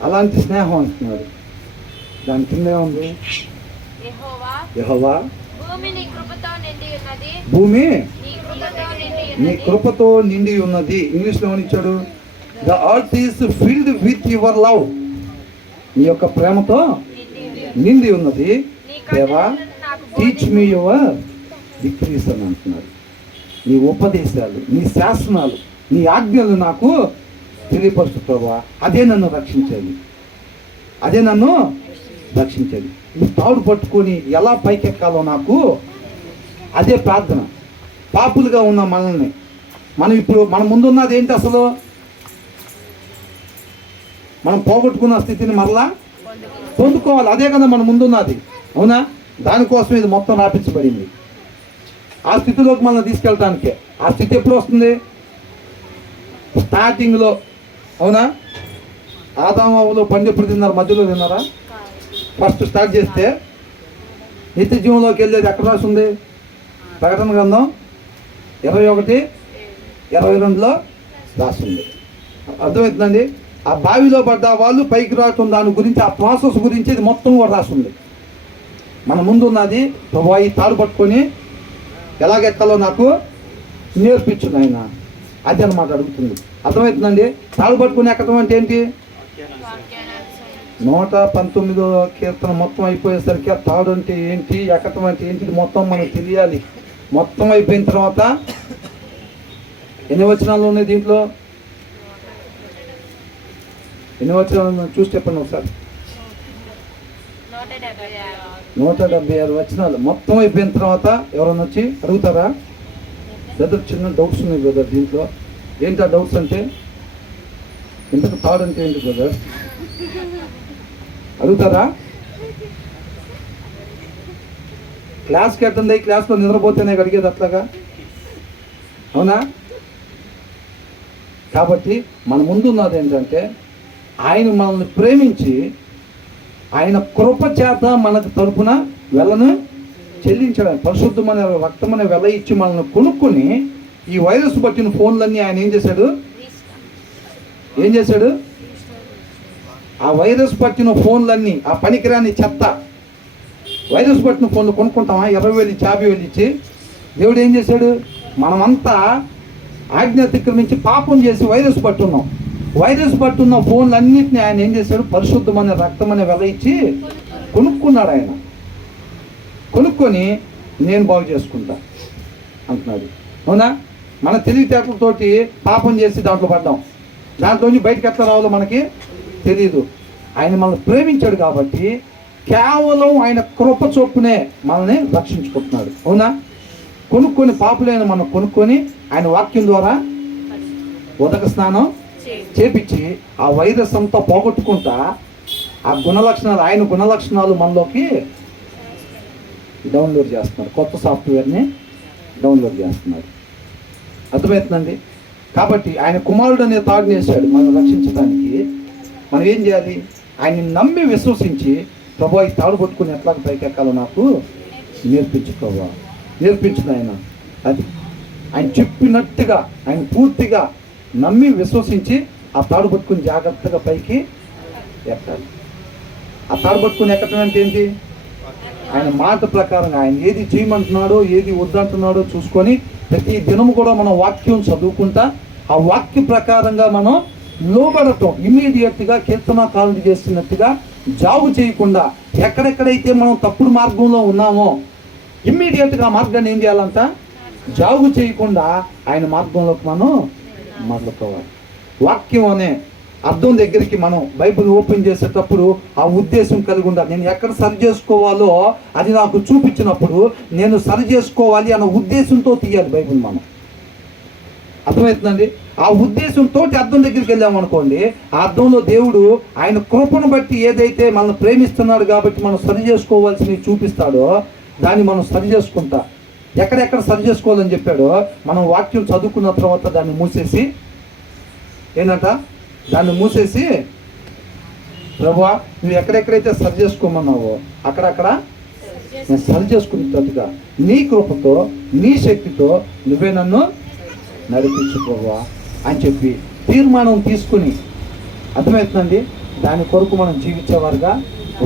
అలాంటి స్నేహం అంటున్నాడు. దాని కింద ఏముంది? యెహోవా భూమి నీ కృపతో నిండి ఉన్నది. ఇంగ్లీష్లో ఏమని ఇచ్చాడు? The earth is filled with your love. నీ యొక్క ప్రేమతో నిండి ఉన్నది. దేవా టీచ్ మీ యువర్ డిక్రీస్ అని అంటున్నాడు. నీ ఉపదేశాలు, నీ శాసనాలు, నీ ఆజ్ఞలు నాకు తెలియపరుచు ప్రభువా. అదే నన్ను రక్షించేది. ఈ తాడు పట్టుకొని ఎలా పైకెక్కాలో నాకు అదే ప్రార్థన. పాపులుగా ఉన్న మనల్ని మనం ఇప్పుడు మన ముందున్నది ఏంటి? అసలు మనం పోగొట్టుకున్న స్థితిని మరలా పొందుకోవాలి. అదే కదా మన ముందున్నది. అవునా? దానికోసం ఇది మొత్తం రాపించబడింది. ఆ స్థితిలోకి మనం తీసుకెళ్ళటానికే. ఆ స్థితి ఎప్పుడు వస్తుంది? స్టార్టింగ్లో. అవునా? ఆదాములో పండు ఎప్పుడు తిన్నారు? మధ్యలో తిన్నారా? ఫస్ట్ స్టార్ట్ చేస్తే నిత్య జీవంలోకి వెళ్ళేది ఎక్కడ రాస్తుంది? ప్రకటన గ్రంథం 21:22లో రాస్తుంది. అర్థమవుతుందండి? ఆ బావిలో పడ్డ వాళ్ళు పైకి రావటం, దాని గురించి ఆ ప్రాసెస్ గురించి ఇది మొత్తం కూడా రాస్తుంది. మన ముందు ఉన్నది ప్రభువా, ఈ తాడు పట్టుకొని ఎలాగెక్కాలో నాకు నేర్పించు నాయన. అది అన్నమాట అడుగుతుంది. అర్థమవుతుందండి? తాడు పట్టుకుని ఎక్కడం అంటే ఏంటి? 119వ కీర్తన మొత్తం అయిపోయేసరికి ఆ తాడు అంటే ఏంటి, ఎక్కడం అంటే ఏంటి మొత్తం మనకు తెలియాలి. మొత్తం అయిపోయిన తర్వాత ఎన్ని వచనాలు ఉన్నాయి దీంట్లో? ఎన్ని వచనాలు చూసి చెప్పండి ఒకసారి. 176 వచనాలు మొత్తం అయిపోయిన తర్వాత ఎవరన్నా వచ్చి అడుగుతారా? బ్రదర్, చిన్న డౌట్స్ ఉన్నాయి బ్రదర్ దీంట్లో. ఏంటి ఆ డౌట్స్ అంటే? ఇంతకు తాడు అంటే ఏంటి బ్రదర్ అడుగుతారా? క్లాస్కి ఎట్టుంది? క్లాస్లో నిద్రపోతేనే అడిగేది అట్లాగా. అవునా? కాబట్టి మన ముందున్నది ఏంటంటే ఆయన మనల్ని ప్రేమించి ఆయన కృప చేత మనకు తరపున వెళ్ళను చెల్లించాడు. పరిశుద్ధమైన రక్తమనే వెల ఇచ్చి మనల్ని కొనుక్కొని ఈ వైరస్ పట్టిన ఫోన్లన్నీ ఆయన ఏం చేశాడు? ఆ వైరస్ పట్టిన ఫోన్లన్నీ, ఆ పనికిరాని చెత్త వైరస్ పట్టిన ఫోన్లు కొనుక్కుంటామా? 20,000 ఇచ్చి 50,000 ఇచ్చి. దేవుడు ఏం చేశాడు? మనమంతా ఆజ్ఞ అతిక్రమించి పాపం చేసి వైరస్ పట్టున్నాం. వైరస్ పట్టున్న ఫోన్లన్నింటినీ ఆయన ఏం చేశాడు? పరిశుద్ధమైన రక్తమనే వెల ఇచ్చి కొనుక్కున్నాడు. ఆయన కొనుక్కొని నేను బాగు చేసుకుంటా అంటున్నాడు. అవునా? మన తెలివితేటలతోటి పాపం చేసి దాంట్లో పడ్డాం. దాంట్లోంచి బయటకు ఎట్లా రావాలో మనకి తెలియదు. ఆయన మనల్ని ప్రేమించాడు కాబట్టి కేవలం ఆయన కృప చొప్పునే మనల్ని రక్షించుకుంటున్నాడు. అవునా? కొనుక్కొని పాపులైన మనం కొనుక్కొని ఆయన వాక్యం ద్వారా ఉదక స్నానం చేపించి ఆ వైరస్ అంతా పోగొట్టుకుంటా ఆ గుణలక్షణాలు, ఆయన గుణలక్షణాలు మనలోకి డౌన్లోడ్ చేస్తున్నారు. కొత్త సాఫ్ట్వేర్ని డౌన్లోడ్ చేస్తున్నారు. అర్థమవుతుందండి? కాబట్టి ఆయన కుమారుడు అనే తాడుని వేశాడు మనం రక్షించడానికి. మనం ఏం చేయాలి? ఆయన్ని నమ్మి విశ్వసించి ప్రభు ఈ తాడు పట్టుకుని ఎట్లా పైకెక్కాలో నాకు నేర్పించు ఆయన. అది ఆయన చెప్పినట్టుగా ఆయన పూర్తిగా నమ్మి విశ్వసించి ఆ తాడు పట్టుకుని జాగ్రత్తగా పైకి ఎక్కాలి. ఆ తాడు పట్టుకుని ఎక్కడం అంటే ఏంటి? ఆయన మాట ప్రకారంగా ఆయన ఏది చేయమంటున్నాడో ఏది వద్దంటున్నాడో చూసుకొని ప్రతి దినము కూడా మనం వాక్యం చదువుకుంటా ఆ వాక్య ప్రకారంగా మనం లోబడటం. ఇమ్మీడియట్గా కీర్తనకారుడు చేస్తున్నట్టుగా జాబు చేయకుండా ఎక్కడెక్కడైతే మనం తప్పుడు మార్గంలో ఉన్నామో ఇమ్మీడియట్గా ఆ మార్గాన్ని ఏం చేయాలంట? జాబు చేయకుండా ఆయన మార్గంలోకి మనం మరలుకోవాలి. వాక్యం అనే అర్థం దగ్గరికి మనం బైబిల్ ఓపెన్ చేసేటప్పుడు ఆ ఉద్దేశం కలిగి ఉండాలి. నేను ఎక్కడ సరి చేసుకోవాలో అది నాకు చూపించినప్పుడు నేను సరి చేసుకోవాలి అన్న ఉద్దేశంతో తీయాలి బైబిల్ మనం. అర్థమవుతుందండి? ఆ ఉద్దేశంతో అర్థం దగ్గరికి వెళ్ళామనుకోండి, ఆ అర్థంలో దేవుడు ఆయన కృపను బట్టి ఏదైతే మనల్ని ప్రేమిస్తున్నాడు కాబట్టి మనం సరి చేసుకోవాల్సినవి చూపిస్తాడో దాన్ని మనం సరి చేసుకుంటా. ఎక్కడెక్కడ సరి చేసుకోవాలని చెప్పాడో మనం వాక్యం చదువుకున్న తర్వాత దాన్ని మూసేసి దాన్ని మూసేసి ప్రభువా నువ్వు ఎక్కడెక్కడైతే సరి చేసుకోమన్నావో అక్కడక్కడ నేను సరి చేసుకునేటట్టుగా నీ కృపతో నీ శక్తితో నువ్వే నన్ను నడిపించుకోవా అని చెప్పి తీర్మానం తీసుకుని, అర్థమవుతుందండి, దాని కొరకు మనం జీవించేవారుగా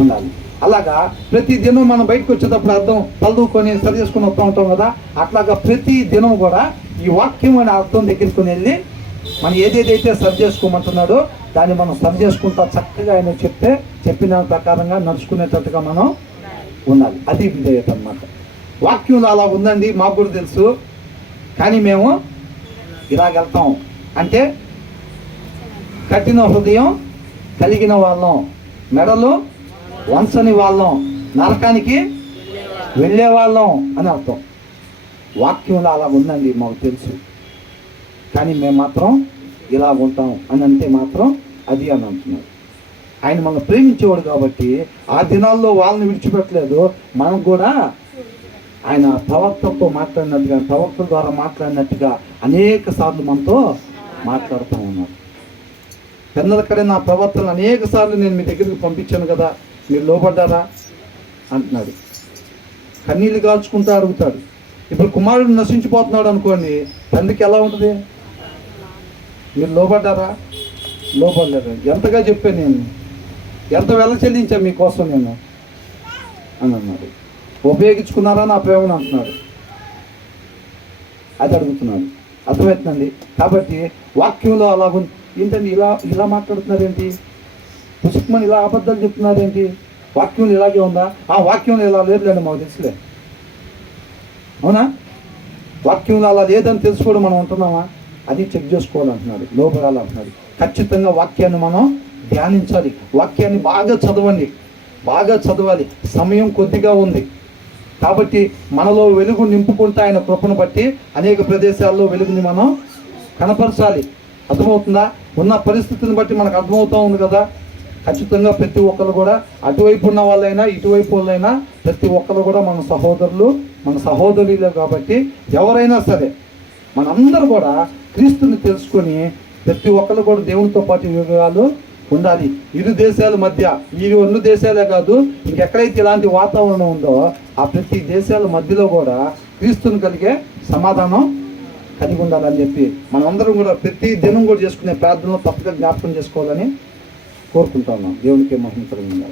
ఉండాలి. అలాగా ప్రతి దినం మనం బయటకు వచ్చేటప్పుడు అర్థం తలదూకొని సరి చేసుకుని వస్తూ ఉంటాం కదా, అట్లాగా ప్రతి దినం కూడా ఈ వాక్యం అనే అర్థం దగ్గరికి వెళ్ళి మనం ఏదేదైతే సరి చేసుకోమంటున్నాడో దాన్ని మనం సరి చేసుకుంటా చక్కగా ఆయన చెప్పిన ప్రకారంగా నడుచుకునేటట్టుగా మనం ఉండాలి. అది విధేయత అన్నమాట. వాక్యంలో అలా ఉందండి, మాకు కూడా తెలుసు, కానీ మేము ఇలాగెళ్తాం అంటే కఠిన హృదయం కలిగిన వాళ్ళం, మెడలు వంచని వాళ్ళం, నరకానికి వెళ్ళే వాళ్ళం అని అర్థం. వాక్యంలో అలా ఉందండి, మాకు తెలుసు. కానీ మేము మాత్రం ఇలా ఉంటాం అని అంటే మాత్రం అది అని అంటున్నారు. ఆయన మనల్ని ప్రేమించేవాడు కాబట్టి ఆ దినాల్లో వాళ్ళని విడిచిపెట్టలేదు. మనం కూడా ఆయన ప్రవక్తలతో మాట్లాడినట్టుగా, ప్రవక్తల ద్వారా మాట్లాడినట్టుగా అనేక సార్లు మనతో మాట్లాడుతూ ఉన్నారు. పెద్దలక్కడే నా ప్రవర్తనలు అనేక సార్లు నేను మీ దగ్గరికి పంపించాను కదా, మీరు లోబడ్డారా అంటున్నాడు. కన్నీళ్ళు కాల్చుకుంటూ అడుగుతాడు. ఇప్పుడు కుమారుడు నశించిపోతున్నాడు అనుకోండి, తండ్రికి ఎలా ఉంటుంది? మీరు లోబడ్డారా? లోబడలేదు. ఎంతగా చెప్పాను నేను, ఎంత వెల చెల్లించా మీకోసం నేను అని అన్నాడు. ఉపయోగించుకున్నారా నా ప్రేమను అంటున్నాడు. అది అడుగుతున్నాడు. అర్థమవుతుందండి. కాబట్టి వాక్యంలో అలా ఏంటండి, ఇలా మాట్లాడుతున్నారేంటి, పుస్తకమని ఇలా అబద్ధాలు చెప్తున్నారేంటి, వాక్యంలో ఇలాగే ఉందా? ఆ వాక్యంలో ఇలా లేదులేండి, మాకు తెలుసులే. అవునా? వాక్యంలో అలా లేదని తెలుసుకోవడం మనం ఉంటున్నామా? అది చెక్ చేసుకోవాలంటున్నాడు. లోబడాలంటున్నాడు. ఖచ్చితంగా వాక్యాన్ని మనం ధ్యానించాలి. వాక్యాన్ని బాగా చదవండి, బాగా చదవాలి. సమయం కొద్దిగా ఉంది కాబట్టి మనలో వెలుగు నింపుకుంటే ఆయన కృపను బట్టి అనేక ప్రదేశాల్లో వెలుగుని మనం కనపరచాలి. అర్థమవుతుందా? ఉన్న పరిస్థితిని బట్టి మనకు అర్థమవుతూ ఉంది కదా. ఖచ్చితంగా ప్రతి ఒక్కరు కూడా, అటువైపు ఉన్న వాళ్ళైనా ఇటువైపు వాళ్ళైనా, ప్రతి ఒక్కరు కూడా మన సహోదరులు, మన సహోదరులే. కాబట్టి ఎవరైనా సరే మనందరూ కూడా క్రీస్తుని తెలుసుకొని ప్రతి ఒక్కరు కూడా దేవునితో పాటు వివేకాలు ఉండాలి. ఇరు దేశాల మధ్య, ఈ రెండు దేశాలే కాదు, ఇంకెక్కడైతే ఇలాంటి వాతావరణం ఉందో ఆ ప్రతి దేశాల మధ్యలో కూడా క్రీస్తుని కలిగే సమాధానం కలిగి ఉండాలని చెప్పి మనందరం కూడా ప్రతి దినం కూడా చేసుకునే ప్రార్థనలో తప్పక జ్ఞాపకం చేసుకోవాలని కోరుకుంటున్నాం. దేవునికి మహిమ కలుగుతుంది.